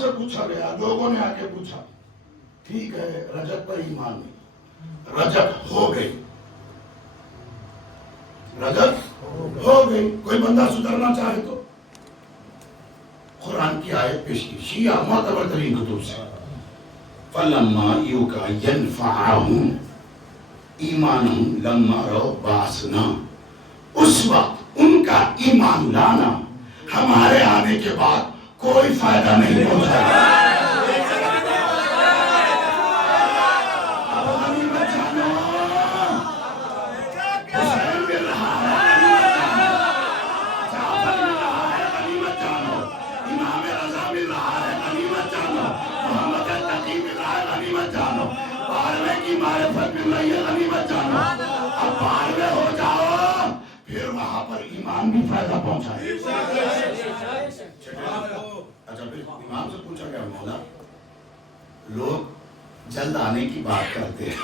سے پوچھا گیا، لوگوں نے آ کے پوچھا ٹھیک ہے رجب پر ایمان نہیں، رجب ہو گئی، رجب ہو گئی، کوئی بندہ سدھرنا چاہے تو قرآن کی آیت پیش کی شیعہ معتبر ترین کتب سے. فَلَمَّا يُوكَ يَنْفَعَهُمْ ایمانہم لَمَّا رَوْا بَعْثَنَا، اس وقت ان کا ایمان لانا ہمارے آنے کے بعد کوئی فائدہ نہیں پہنچا. اب غنیمت جانو، حسین مل رہا ہے، جعفر مل رہا ہے، غنیمت جانو. امام رضا مل رہا ہے، غنیمت جانو. محمد تقی مل رہا ہے، غنیمت جانو. بارہویں کی معرفت مل رہی ہے، غنیمت جانو. اب بارہویں ہو جاؤ پھر وہاں پر ایمان بھی فائدہ پہنچائے. اچھا پھر امام سے پوچھا گیا مولا لوگ جلد آنے کی بات کرتے ہیں،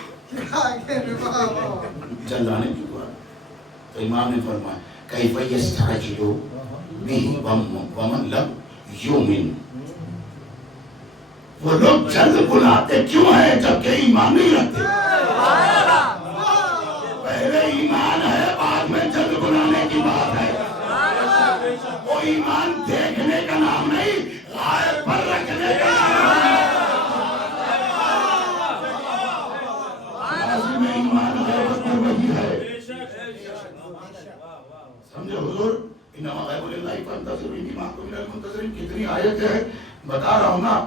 جلد آنے کی بات، تو امام نے فرمایا کیف یستعجل بہ ومن لم یؤمن، وہ لوگ جلد بلاتے کیوں ہیں جبکہ ایمان نہیں رکھتے. پہلے ایمان ہے بعد میں جلد بلانے کی بات ہے. وہ ایمان دیکھنے کا نام نہیں، غائب پر رکھنے کا نام ہے. لازم ایمان غیبت پر وہی ہے. سمجھے حضور انما غیب للہ فانتظروا ما کنتم من المنتظرین. کتنی آیتیں ہیں بتا رہا ہوں نا،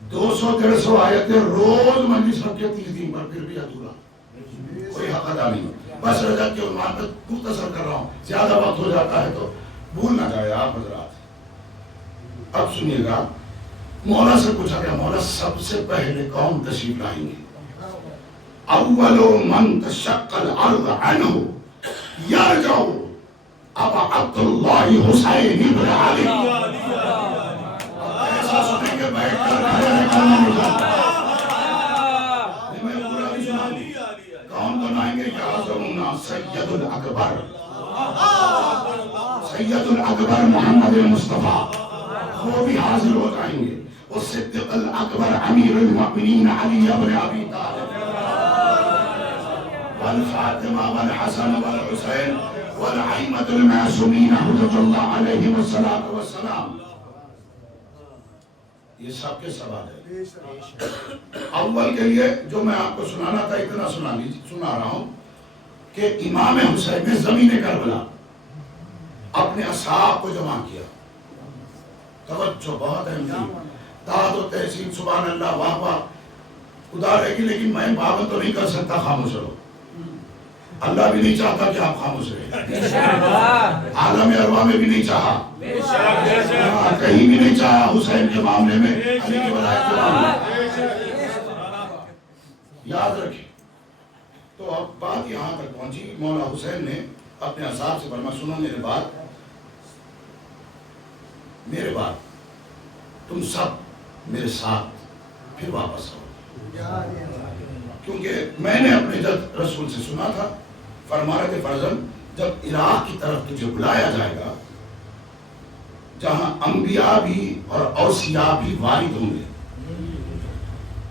200-150 آیتیں روز مجلس رکھے 30 دن پر، پھر بھی ادھورا. کوئی حق ادا نہیں. بس رجب کے عنوان پر مختصر کر رہا ہوں, زیادہ وقت ہو جاتا ہے تو بھول نہ جائے آپ حضرات. اب سنیے گا, مولا سے پوچھا گیا مولا سب سے پہلے کون تشریف لائیں گے؟ اول من تشق الارض عنہ یرجع ابا عبداللہ حسین ابن علی. ایسا سنیں گے بیٹھ کر میں پورا بھی سنا دوں. کون بنائیں گے؟ یعظمنا سید الاکبر, سید الاکبر محمد مصطفیٰ, وہ بھی حاضر ہو جائیں گے. وہ صدیق الاکبر امیر المؤمنین علی ابن ابی طالب, والفاطمہ والحسن والحسین والائمۃ المعصومین حجۃ اللہ علیہم السلام. یہ سب کے سوال ہے. اول کے لیے جو میں آپ کو سنانا تھا اتنا سنا رہا ہوں کہ امام حسین نے زمین کربلا اپنے اصحاب کو جمع کیا. توجہ بہت اہم تھی. داد و تحسین سبحان اللہ واہ واہ خدا رہے گی, لیکن میں پابند تو نہیں کر سکتا. خاموش رہو. اللہ بھی نہیں چاہتا کہ آپ خاموش رہیں. عالم ارواح میں بھی نہیں چاہا, کہیں بھی نہیں چاہا حسین کے معاملے میں, علی کی ولایت کے معاملے میں. یاد رکھیں. تو اب بات یہاں تک پہنچی, مولا حسین نے اپنے اصحاب سے فرمایا سنو میرے بعد تم سب میرے ساتھ پھر واپس آؤ. کیونکہ میں نے اپنے جد رسول سے سنا تھا, فرما رہے تھے فرزند جب عراق کی طرف تجھے بلایا جائے گا جہاں انبیاء بھی اور اوصیاء بھی وارد ہوں گے,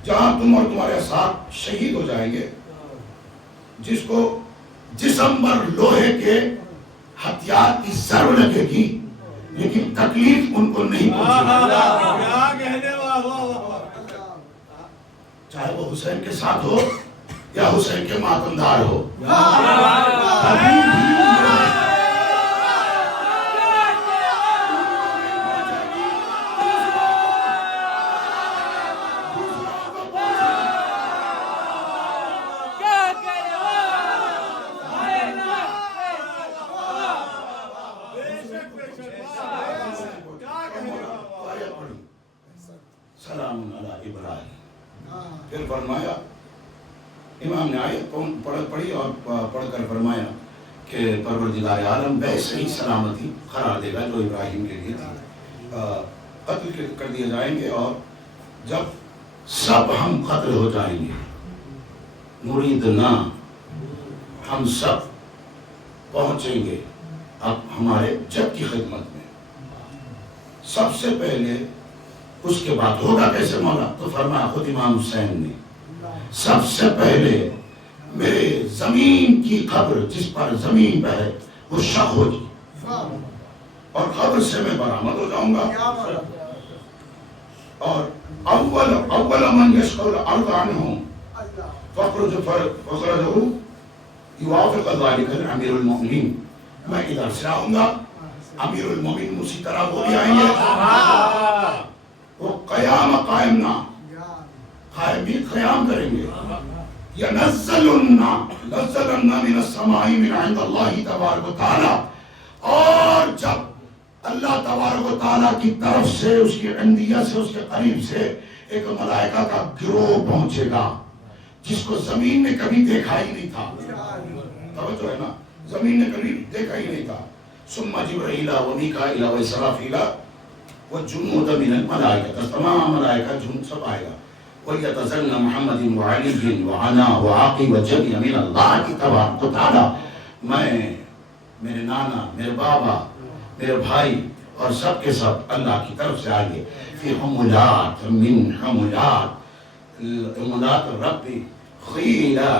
جہاں تم اور تمہارے اصحاب شہید ہو جائیں گے, جس کو جسم پر لوہے کے ہتھیار کی ضرور لگے گی لیکن تکلیف ان کو نہیں پہنچے گی, چاہے وہ حسین کے ساتھ ہو یا حسین کے ماتمدار ہو. سلام علی ابراہیم. پھر فرمایا امام نے آیت پڑھی اور پڑھ کر فرمایا کہ پروردگار عالم ویسے ہی سلامتی قرار دے گا جو ابراہیم کے لیے تھی. قتل کر دیے جائیں گے اور جب سب ہم قتل ہو جائیں گے, مریدنا ہم سب پہنچیں گے اب ہمارے جد کی خدمت میں. سب سے پہلے اس کے بعد ہوگا کیسے مولا؟ تو فرمایا خود امام حسین نے سب سے پہلے میرے زمین کی قبر جس پر زمین پہ ہے وہ شق ہوگی اور قبر سے میں برآمد ہو جاؤں گا, اور اول من یشق الارض عنہ فخرجہ یوافق ذلک امیر المؤمنین. میں ادھر سے آؤں گا, امیر المؤمنین اسی طرح وہ بھی آئیں گے, وہ قیام قائمنا قائمین قیام کریں گے. نزلنا من السماء من عند اللہ تبارک و تعالی, اور جب اللہ تبارک و تعالی کی طرف سے اس کی عندیہ سے اس کے قریب سے ایک ملائکہ کا گروہ پہنچے گا جس کو زمین نے کبھی دیکھا ہی نہیں تھا. توجہ ہے نا, زمین نے کبھی دیکھا ہی نہیں تھا. ثم جبرائیل و میکائیل و اسرافیل وجنود من الملائکہ, تمام ملائکہ جن سب آئے گا. وَيَتَزَلَّ مُحَمَّدٍ وَعَلِيٍّ وَعَنَا وَعَاقِبَ وَجَمِيعَ مِنَ اللَّهِ کی تبارک و تعالی. میں میرے نانا, میرے بابا, میرے بھائی اور سب کے سب اللہ کی طرف سے آئیں گے. فی حملات من حملات الرب خیلا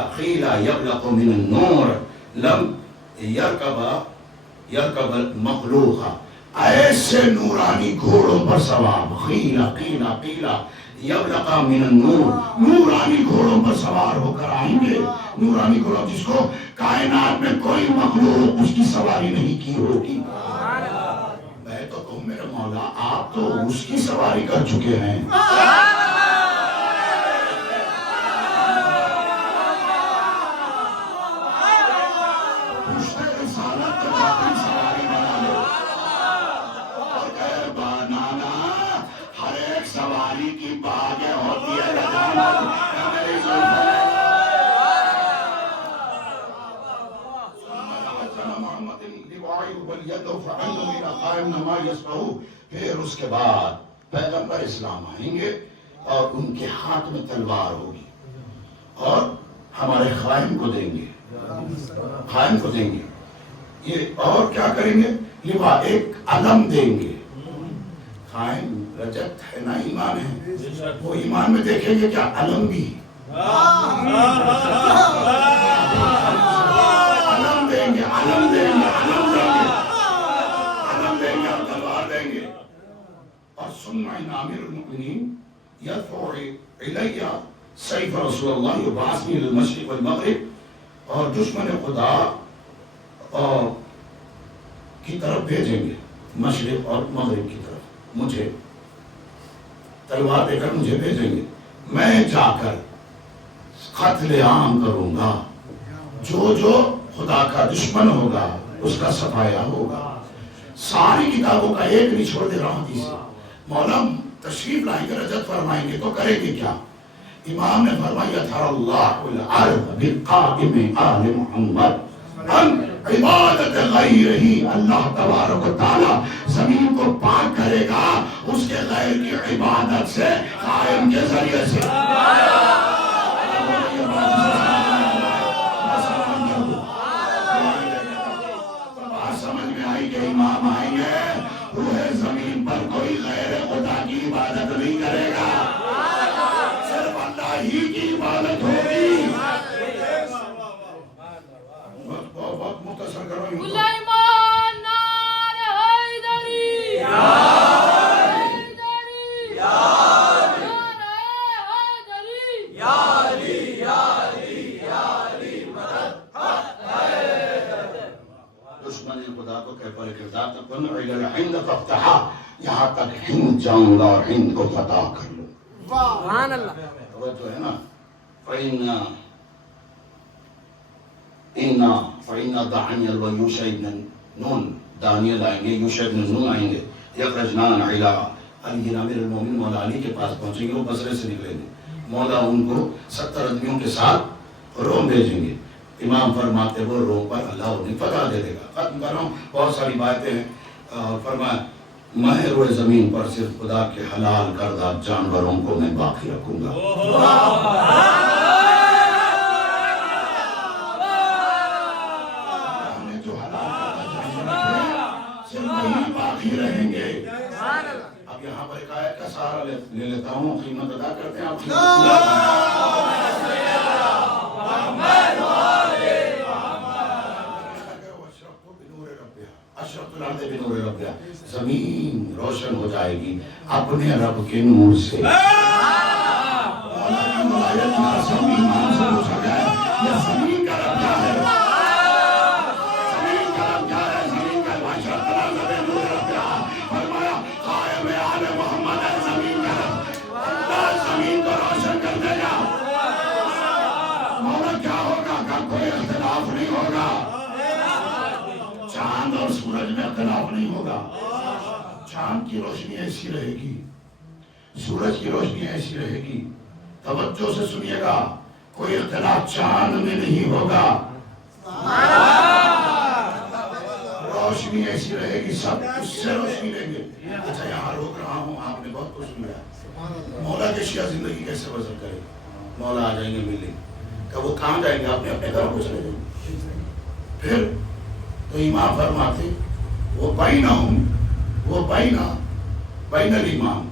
یبلق من النور لم یرکب المخلوق. ایسے نورانی گھوڑوں پر سوار, قیلا یبلق من النور, نورانی گھوڑوں پر سوار ہو کر آئیں گے. نورانی گھوڑوں جس کو کائنات میں کوئی مخلوق اس کی سواری نہیں کی ہوگی. میں تو کہوں میرے مولا آپ تو اس کی سواری کر چکے ہیں. رسالت کو اپنی سواری بنا لے اور کہے نانا ہر ایک سواری کی باغیں ہوتی ہے میری محمد پھر اس کے بعد پیغمبر اسلام آئیں گے اور ان کے ہاتھ میں تلوار ہوگی اور ہمارے قائم کو دیں گے یہ اور کیا کریں گے لوا ایک علم دیں گے قائم رجت ہے نا ایمان ہے وہ ایمان میں دیکھیں گے کیا علم بھی علم دیں گے اور تلوار دیں گے اور سننا امیر المؤمنین یدفع الی سیف رسول اللہ یبعثنی للمشرق والمغرب اور دشمن خدا کی طرف بھیجیں گے مشرق اور مغرب کی طرف مجھے تلوار دے کر مجھے بھیجیں گے میں جا کر قتل عام کروں گا جو خدا کا دشمن ہوگا اس کا صفایا ہوگا ساری کتابوں کا ایک نہیں چھوڑ دے رہا ہوں حدیث مولا تشریف لائیں گے رجت فرمائیں گے تو کریں گے کیا امام نے فرمایا تھا اللہ الارض بالقائم آل محمد ان عبادت غیر ہی اللہ تبارک و تعالی زمین کو پاک کرے گا اس کے غیر کی عبادت سے قائم کے ذریعے سے سمجھ میں آئی کہ امام آئیں گے روح زمین پر کوئی غیر خدا کی عبادت نہیں کرے گا صرف اللہ ہی کی عبادت ہوگی بہت مختصر کرو سلیمان نار حیدری دشمن خدا کو کہہ پڑے کردار تک بن ہند فتحا یہاں تک ہند جاؤں گا اور ہند کو فتح کر لوں سبحان اللہ توجہ ہے نا فَإِنَّ دَعَنِيَلْ وَيُوشَ ابْنَ نون دانیل آئیں گے یوشع ابن نون آئیں گے یخرجنان علی علی امیر المومن مولا علی کے پاس پہنچیں گے وہ بصرے سے نکلیں گے مولا ان کو 70 آدمیوں کے ساتھ روم بھیجیں گے امام فرماتے وہ روم پر اللہ انہیں فتح دے دے گا ختم کر رہا ہوں بہت ساری باتیں ہیں فرمایا میں روئے زمین پر صرف خدا کے حلال کردہ جانوروں کو میں باقی رکھوں گا رہیں گے اب یہاں پر ایک آیت کا سہارا لے لیتا ہوں قیمت ادا کرتے ہیں آپ اشرف الارض بنور ربها زمین روشن ہو جائے گی اپنے رب کے نور سے مولا کی ملائت ناسم ایمان سے پوچھا گیا یہ زمین کا رب کیا ہے چاند اور سورج میں اختلاف نہیں ہوگا چاند کی روشنی ایسی رہے گی سورج کی روشنی ایسی رہے گی توجہ سے سنیے گا کوئی اختلاف چاند میں نہیں ہوگا روشنی ایسی رہے گی سب اس سے روشنی لیں گے اچھا یہاں روک رہا ہوں آپ نے بہت کچھ سنیا مولا کے شیعہ زندگی کیسے بسر کرے مولا آ جائیں گے ملیں کہ وہ کہاں جائیں گے اپنے اپنے گھروں کو چلے جائیں گے پھر تو امام فرماتے وہ بین الامام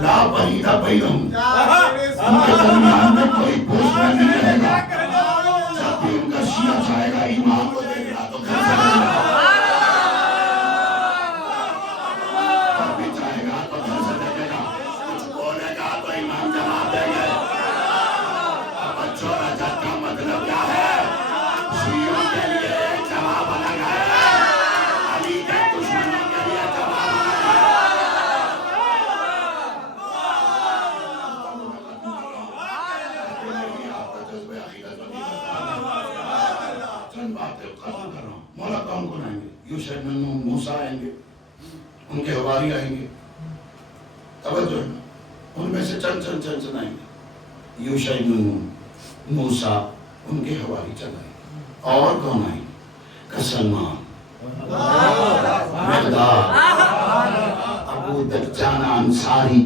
لا بعید بینہم ان کے درمیان میں کوئی پوچھنا نہیں رہے گا جب بھی ان کا شیعہ چاہے گا امام کو دیکھ رہا تو گھر سے لے گا اور بھی چاہے گا تو گھر سے دیکھے گا کچھ بولے گا تو امام جواب دیں گے بچوں رجت کا مطلب کیا ہے شیعوں کے لیے ایک جواب الگ ہے علی کے دشمنوں کے لیے جواب چند باتیں ختم مولا کون کون آئیں گے؟ یوشع بن نون، موسیٰ آئیں گے، ان کے حواری آئیں گے، توجہ ہے نا، ان میں سے چند آئیں گے، یوشع بن نون، موسیٰ، ان کے حواری چند آئیں گے، اور کون آئیں گے؟ کسلمان، مقداد، ابو دجانہ انصاری،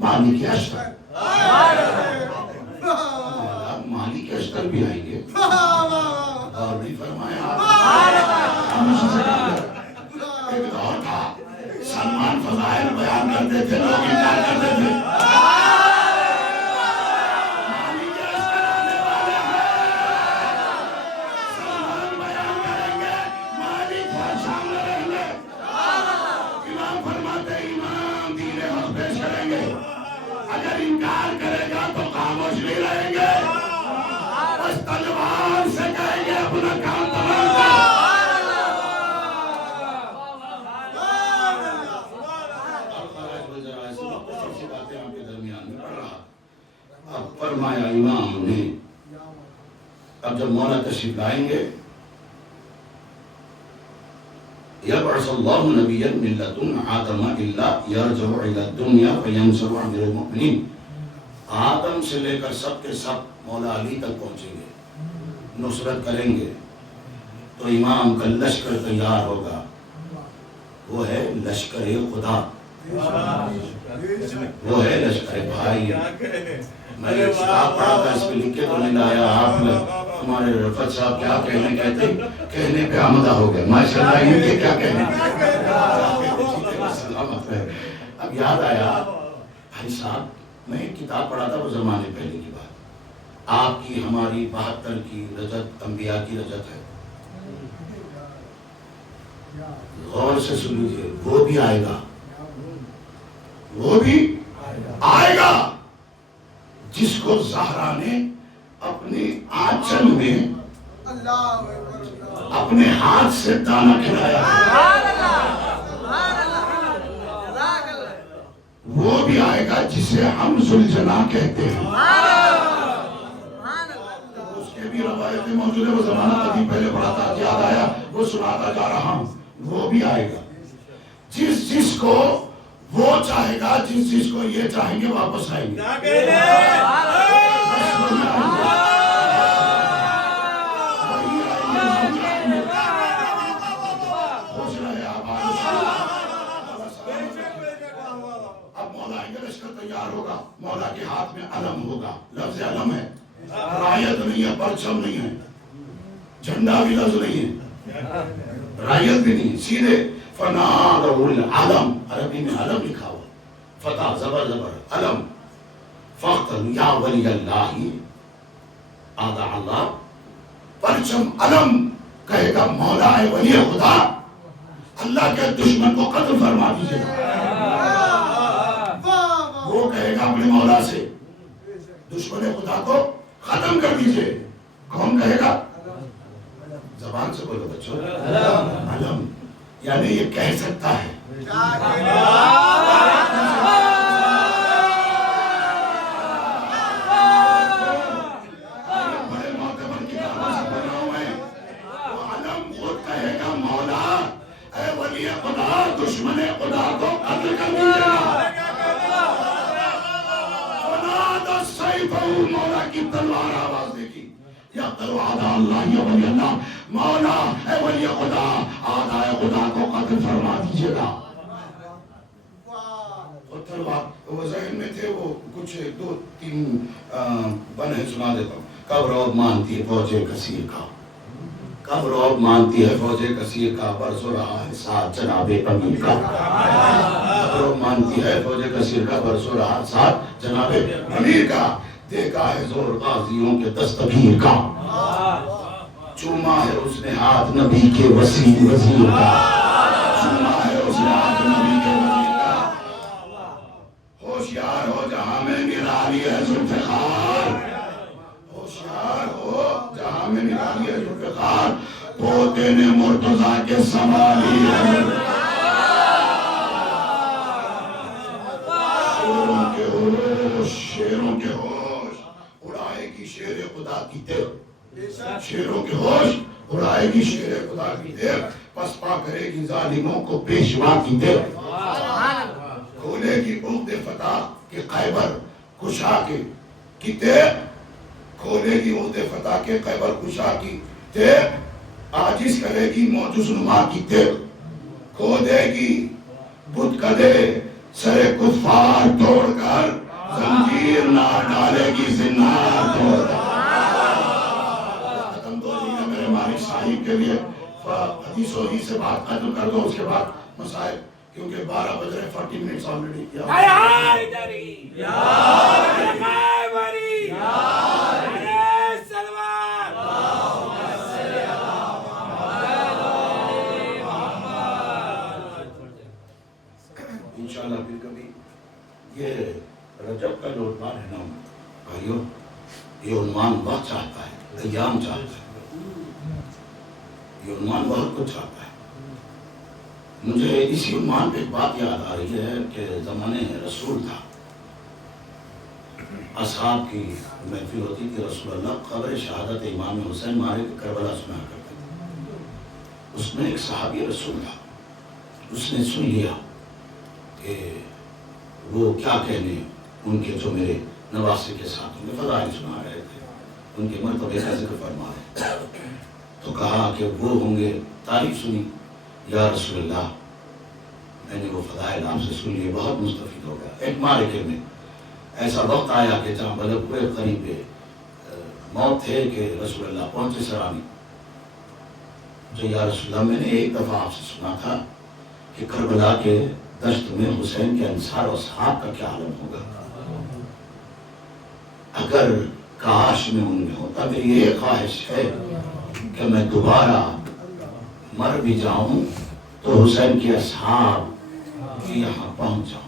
مالک اشتر، مالک اشتر بھی آئیں گے، اور بھی فرمایا ایک دور تھا سلمان فضائل بیان کرتے تھے، لوگ انکار کرتے تھے، مالک اشتر آنے والے ہیں، سلمان بیان کریں گے، مالک سامنے رہیں گے، امام فرماتے امام دین حق پیش کریں گے، اگر انکار کرے گا تو خاموش نہیں رہیں گے، بس تلوار سے کہیں گے اپنا کام تمام کر۔ اب فرمایا امام نے، اب جب مولا تشریف لائیں گے، یبعث اللہ نبیا من لدن آدم الا یرجع الی الدنیا فینصر امیر المؤمنین، آدم سے لے کر سب کے سب مولا علی تک پہنچیں گے، نصرت کریں گے، تو امام کا لشکر تیار ہوگا، وہ ہے لشکر خدا، وہ ہے لشکر بھائی۔ میں نے کتاب پڑھا تھا، اس پہ لکھ کے تو نہیں لایا، آپ ہمارے رفعت صاحب کیا کہنے پہ آمدہ ہو گئے، ماشاءاللہ ان کے کیا کہنے، اب یاد آیا بھائی صاحب، میں ایک کتاب پڑھا تھا وہ زمانے پہلے کی بات، آپ کی ہماری 72 کی رجت انبیاء کی رجت ہے، غور سے سن لیجیے، وہ بھی آئے گا، وہ بھی آئے گا جس کو زہرا نے اپنی آنچل میں اپنے ہاتھ سے دانا کھلایا، وہ بھی آئے گا جسے ہم ذوالجلال کہتے ہیں، اس کے بھی روایتیں موجود ہیں، وہ زمانہ قدیم پہلے پڑھا تھا، یاد آیا وہ سناتا جا رہا ہوں، وہ بھی آئے گا جس کو وہ چاہے گا، جس کو یہ چاہیں گے واپس آئیں گے، اب مولا آئیں گے، لشکر تیار ہوگا، مولا کے ہاتھ میں علم ہوگا، لفظ علم ہے، رایت نہیں ہے، پرچم نہیں ہے، جھنڈا بھی لفظ نہیں ہے، رایت بھی نہیں، سیدھے فنادوا العلم، عربی میں علم لکھا ہوا، فتح زبر علم، فاقتلوا یا ولی اللہ آدھا اللہ، پرچم علم کہے گا مولا اے ولی خدا، اللہ کے دشمن کو قتل فرما دیجئے، وہ کہے گا اپنے مولا سے دشمن خدا کو ختم کر دیجئے، کون کہے گا؟ زبان سے بولو بچوں، علم، یعنی یہ کہہ سکتا ہے، بڑے معتبر کتابوں سے پڑھ رہا ہوں میں، وہ علم خود کہے گا مولا اے ولی خدا، دشمن خدا کو قتل کر دیجئے، فنادى السيف، مولا کی تلوار آواز دے گی، یا کرو آدھا اللہ یا ولی اللہ، مولا اے ولی خدا، آدھا خدا کو قتل فرما دیجئے گا، وہ ذہن میں تھے، وہ کچھ 2-3 بنے سنا دیتا ہوں، کب روب مانتی ہے فوج کثیر کا، کب روب مانتی ہے فوج کثیر کا، برس رہا ہے ساتھ جناب امیر کا، کب روب مانتی ہے فوج کثیر کا، برس رہا ہے ساتھ جناب امیر کا، دیکھا ہے زور غازیوں کے دستگیر کا، چوما ہے اس نے ہاتھ نبی کے وسیع وزیر کا، چوما ہے اس نے ہاتھ نبی کے وزیر کا، ہوشیار ہو جہاں میں نرالی ہے ذوالفقار، ہوشیار ہو جہاں میں نرالی ہے ذوالفقار، پوتے نے مرتضیٰ کے سنبھالی ہے، شیروں کے ہوش اڑائے گی شیر خدا کی تیر، شیروں کے ہوش اڑائے گی شیر خدا کی دیر، پسپا کرے گی ظالموں کو پیشوا کی دیر، کھولے گی عقد فتح کے خیبر کشا کے کتاب، کھولے گی عقد فتح کے خیبر کشا کی تیب، عاجز کرے گی معجز نما کی تیب، کھو دے گی بت کدے سر کفار توڑ کر، زنجیر نہ ڈالے گی زنار توڑ کر۔ ختم دو دینا میرے مالک صاحب کے لیے، حدیث و حدیث سے بات ختم کر دو، اس کے بعد مسائل، کیونکہ 12 بج رہے، 40 منٹس آلریڈی کیا۔ انشاءاللہ پھر کبھی یہ رجب کا جو عنوان ہے نا بھائیو، یہ عنوان بہت چاہتا ہے، ایام چاہتا ہے، یہ عنوان بہت کچھ چاہتا ہے۔ مجھے اسی عنوان پہ ایک بات یاد آ رہی ہے کہ زمانے رسول تھا، اصحاب کی محفل ہوتی تھی، رسول اللہ قبر شہادت امام حسین مارے کربلا سنا کرتے تھے۔ اس میں ایک صحابی رسول تھا، اس نے سن لیا کہ وہ کیا کہنے ان کے جو میرے نواسے کے ساتھ ان کے فضائل سنا رہے تھے، ان کے مرتبے کا ذکر فرما رہے تھے، تو کہا کہ وہ ہوں گے، تعریف سنی، یا رسول اللہ میں نے وہ فضائل آپ سے سن لیے، بہت مستفید ہو گیا۔ ایک معرکے میں ایسا وقت آیا کہ جہاں بلب پورے قریب موت تھے کہ رسول اللہ پہنچے سرامی، جو یا رسول اللہ میں نے ایک دفعہ آپ سے سنا تھا کہ کربلا کے دشت میں حسین کے انصار و اصحاب کا کیا عالم ہوگا، اگر کاش میں ان میں ہوتا، میری یہ خواہش ہے کہ میں دوبارہ مر بھی جاؤں تو حسین کے اصحاب کی یہاں پہنچ جاؤں۔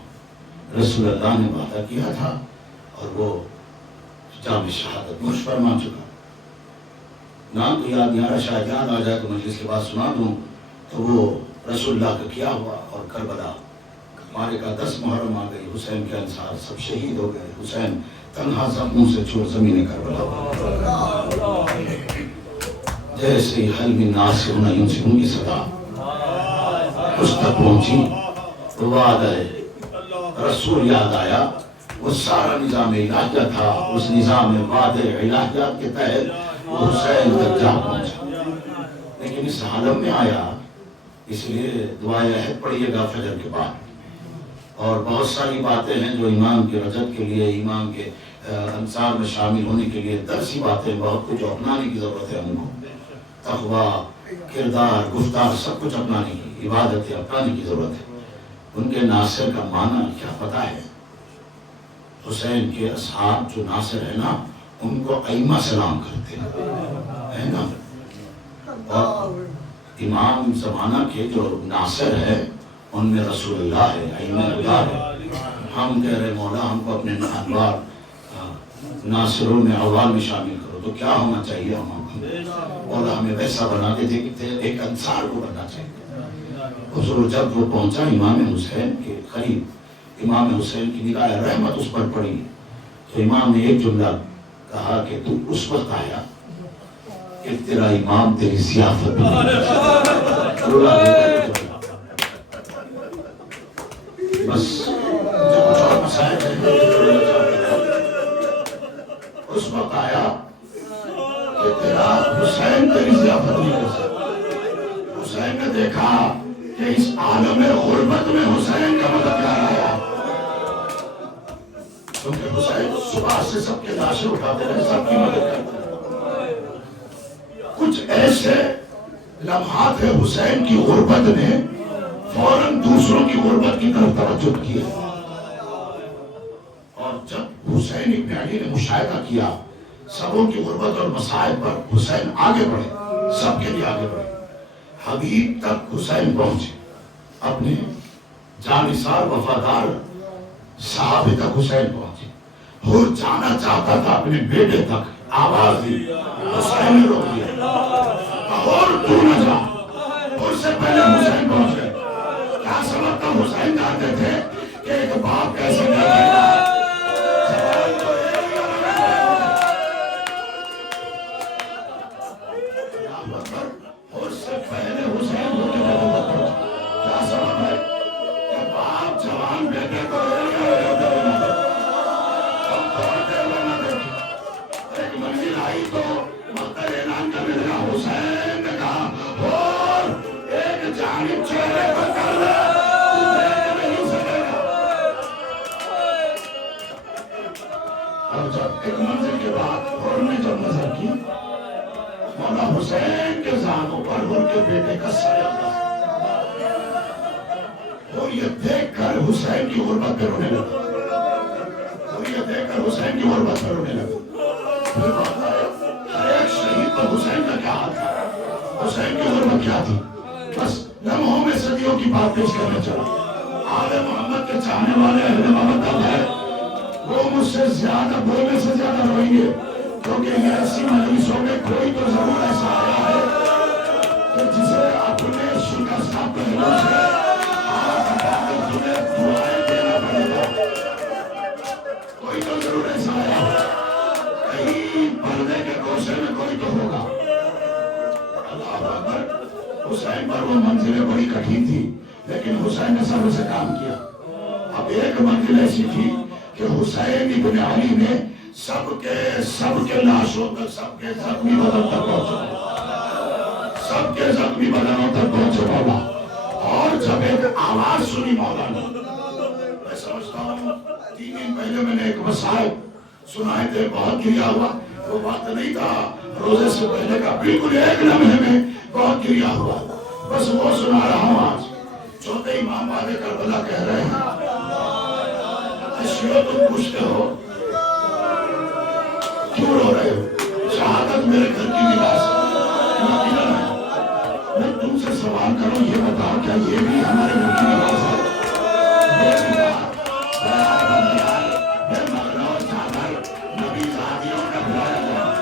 رسول اللہ نے وعدہ کیا تھا اور وہ جام شہادت نوش فرما چکا۔ نام تو یاد نہیں آ رہا، شاید یاد آ جائے تو مجلس کے بعد سنا دوں، تو وہ رسول اللہ کا کیا ہوا، اور کربلا ہمارے کا 10 محرم آ گئی، حسین کے انصار سب شہید ہو گئے، حسین تنہا زخموں سے چھوڑ زمین کربلا، جیسے حل من ناصر نہ ینصرون کی صدا اس تک پہنچی تو وعدہ رسول یاد آیا۔ وہ سارا نظام الہیہ تھا، اس نظام وعدہ الہیات کے تحت وہ حسین تک جا پہنچا، لیکن اس عالم میں آیا، اس لیے دعائے عہد پڑھیے گا فجر کے بعد، اور بہت ساری باتیں ہیں جو امام کے رجب کے لیے، امام کے انصار میں شامل ہونے کے لیے درسی باتیں، بہت کچھ اپنانے کی ضرورت ہے ہم کو، تقویٰ، کردار، گفتار، سب کچھ اپنانے کی، عبادتیں اپنانے کی ضرورت ہے۔ ان کے ناصر کا معنی کیا پتہ ہے؟ حسین کے اصحاب جو ناصر ہے نا، ان کو ائمہ سلام کرتے ہیں، ہے نا، اور امام زمانہ کے جو ناصر ہے ان میں رسول اللہ ہے، ائمہ اللہ ہے۔ ہم کہہ رہے مولا ہم کو اپنے انوار ناصروں میں اول میں شامل کرو، تو کیا ہونا چاہیے ہم مولا ہمیں ویسا بناتے تھے کہ ایک انصار کو بننا چاہیے۔ حضور جب وہ پہنچا امام حسین کے قریب، امام حسین کی نگاہ رحمت اس پر پڑی، تو امام نے ایک جملہ کہا کہ تو اس وقت آیا کہ تیرا امام تیری ضیافت بس اس وقت آیا کہ تیرا حسین تیری ضیافت نہیں کر سکتا۔ حسین نے دیکھا کہ اس عالم غربت میں حسین کا مددگار آیا، کیونکہ حسین صبح سے سب کے لاشیں اٹھاتے رہے، سب کی مدد کرتے رہے۔ کچھ ایسے لمحات ہے حسین کی غربت نے فوراً دوسروں کی غربت کی طرف توجہ کی، اور جب حسین ابن علی نے مشاہدہ کیا سبوں کی غربت اور مصائب پر، حسین آگے بڑھے، سب کے لیے آگے بڑھے، حبیب تک حسین پہنچے، اپنے جانثار وفادار صحابے تک حسین پہنچے، وہ جانا چاہتا تھا اپنے بیٹے تک، آواز دی، حسین نے روک دیا، اور تو نہ جا، اس سے پہلے حسین پہنچے۔ کیا سبب تھا؟ حسین جانتے تھے کہ ایک باپ کیسے کرے گا، جانب چہرے پر کر لے تو دیکھ نہیں سکے گا. اور جب ایک منزل کے بعد اور نے جب نظر کی مولا حسین کے زانوں پر ان کے بیٹے کا سایہ تھا اور یہ دیکھ کر حسین کی غربت پہ رونے لگا. اور یہ دیکھ کر حسین کی غربت پہ رونے لگا. پھر بات آیا ہر ایک شہید پر حسین کا کیا حال تھا, حسین کی غربت کیا تھی. بس لمحوں میں صدیوں کی بات پیش کرنے چلا. آل محمد کے چاہنے والے اہل محمد ہے وہ مجھ سے زیادہ بولنے سے زیادہ روئیں گے, کیونکہ یہ ایسی مجلسوں میں کوئی تو ضرور ایسا آیا ہے کہ جسے اپنے شکستہ پہلوں سے تمہیں دعائیں دینا پڑے گا. کوئی تو ضرور ایسا آیا ہے, کہیں پردے کے گوشے میں کوئی تو ہوگا. اللہ اکبر. حسین پر وہ منزلیں بڑی کٹھین تھی, لیکن حسین نے صبر سے کام کیا. اب ایک منزل ایسی تھی کہ حسین ابن علی نے سب کے لاشوں تک, سب کے زخمی بدن تک پہنچا, سب کے زخمی بدنوں تک پہنچے مولا. اور جب ایک آواز سنی مولا نے, میں سمجھتا ہوں 3 دن پہلے میں نے ایک مسائل سنائے تھے, بہت گریا ہوا. وہ بات نہیں تھا روزے سے پہلے کا, بالکل ایک لمحے میں بہت گریا ہوا. بس وہ سنا رہا ہوں آج. چوتھے امام والے کربلا کہہ رہے ہیں اشیو تم پوچھتے ہو کیوں رو رہے ہو, شہادت میرے گھر کی میراث ہے. میں تم سے سوال کروں, یہ بتاؤ کیا یہ بھی ہمارے گھر کی میراث ہے؟ بے مغلو چادر نبی زادیوں کا بلایا جائے.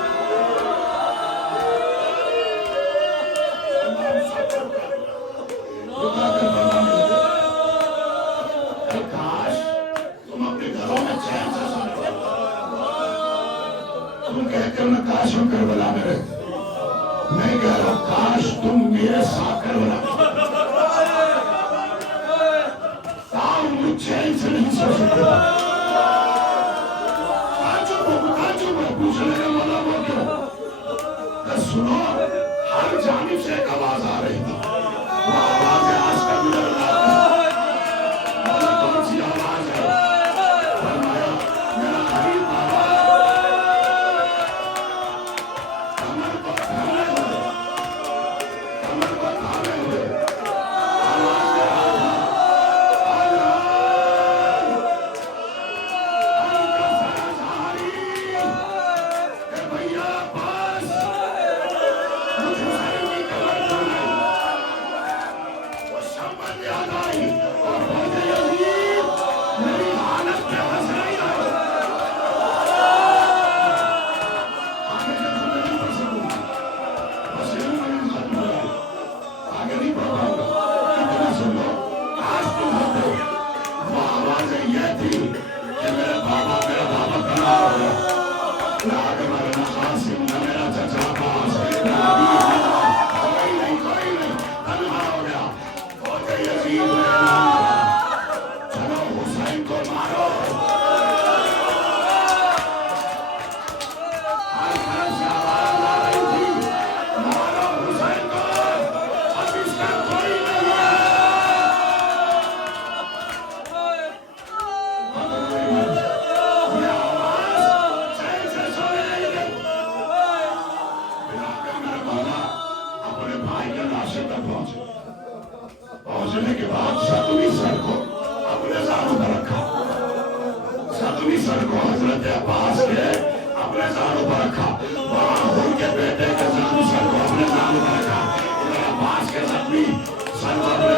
کاش تم اپنے گھروں میں چین سے سنو. تم کہتے ہو نا کاش ہم کربلا میں رہتے, میں کہہ رہا ہوں کاش تم میرے ساتھ کربلا میں تاؤں چین سے نہیں سو سکتے. پوچھنے کا مولا وہ کیوں سنو, ہر جانب سے ایک آواز آ رہی تھی. وہ آواز آج کا گزر رہا مولا کون سی آواز ہے؟ فرمایا میرا غریب بابا کمر کو تھامے ہوئے, کمر کو تھامے ہوئے آواز دے رہا تھا پہنچنے کے بعد زخمی سر کو اپنے زانوں پر رکھا, زخمی سر کو حضرت عباس کے اپنے زانوں پر رکھا, وہاں ان کے بیٹے کے زخمی سر کو اپنے زانوں پر رکھا, عباس کے زخمی سر کو اپنے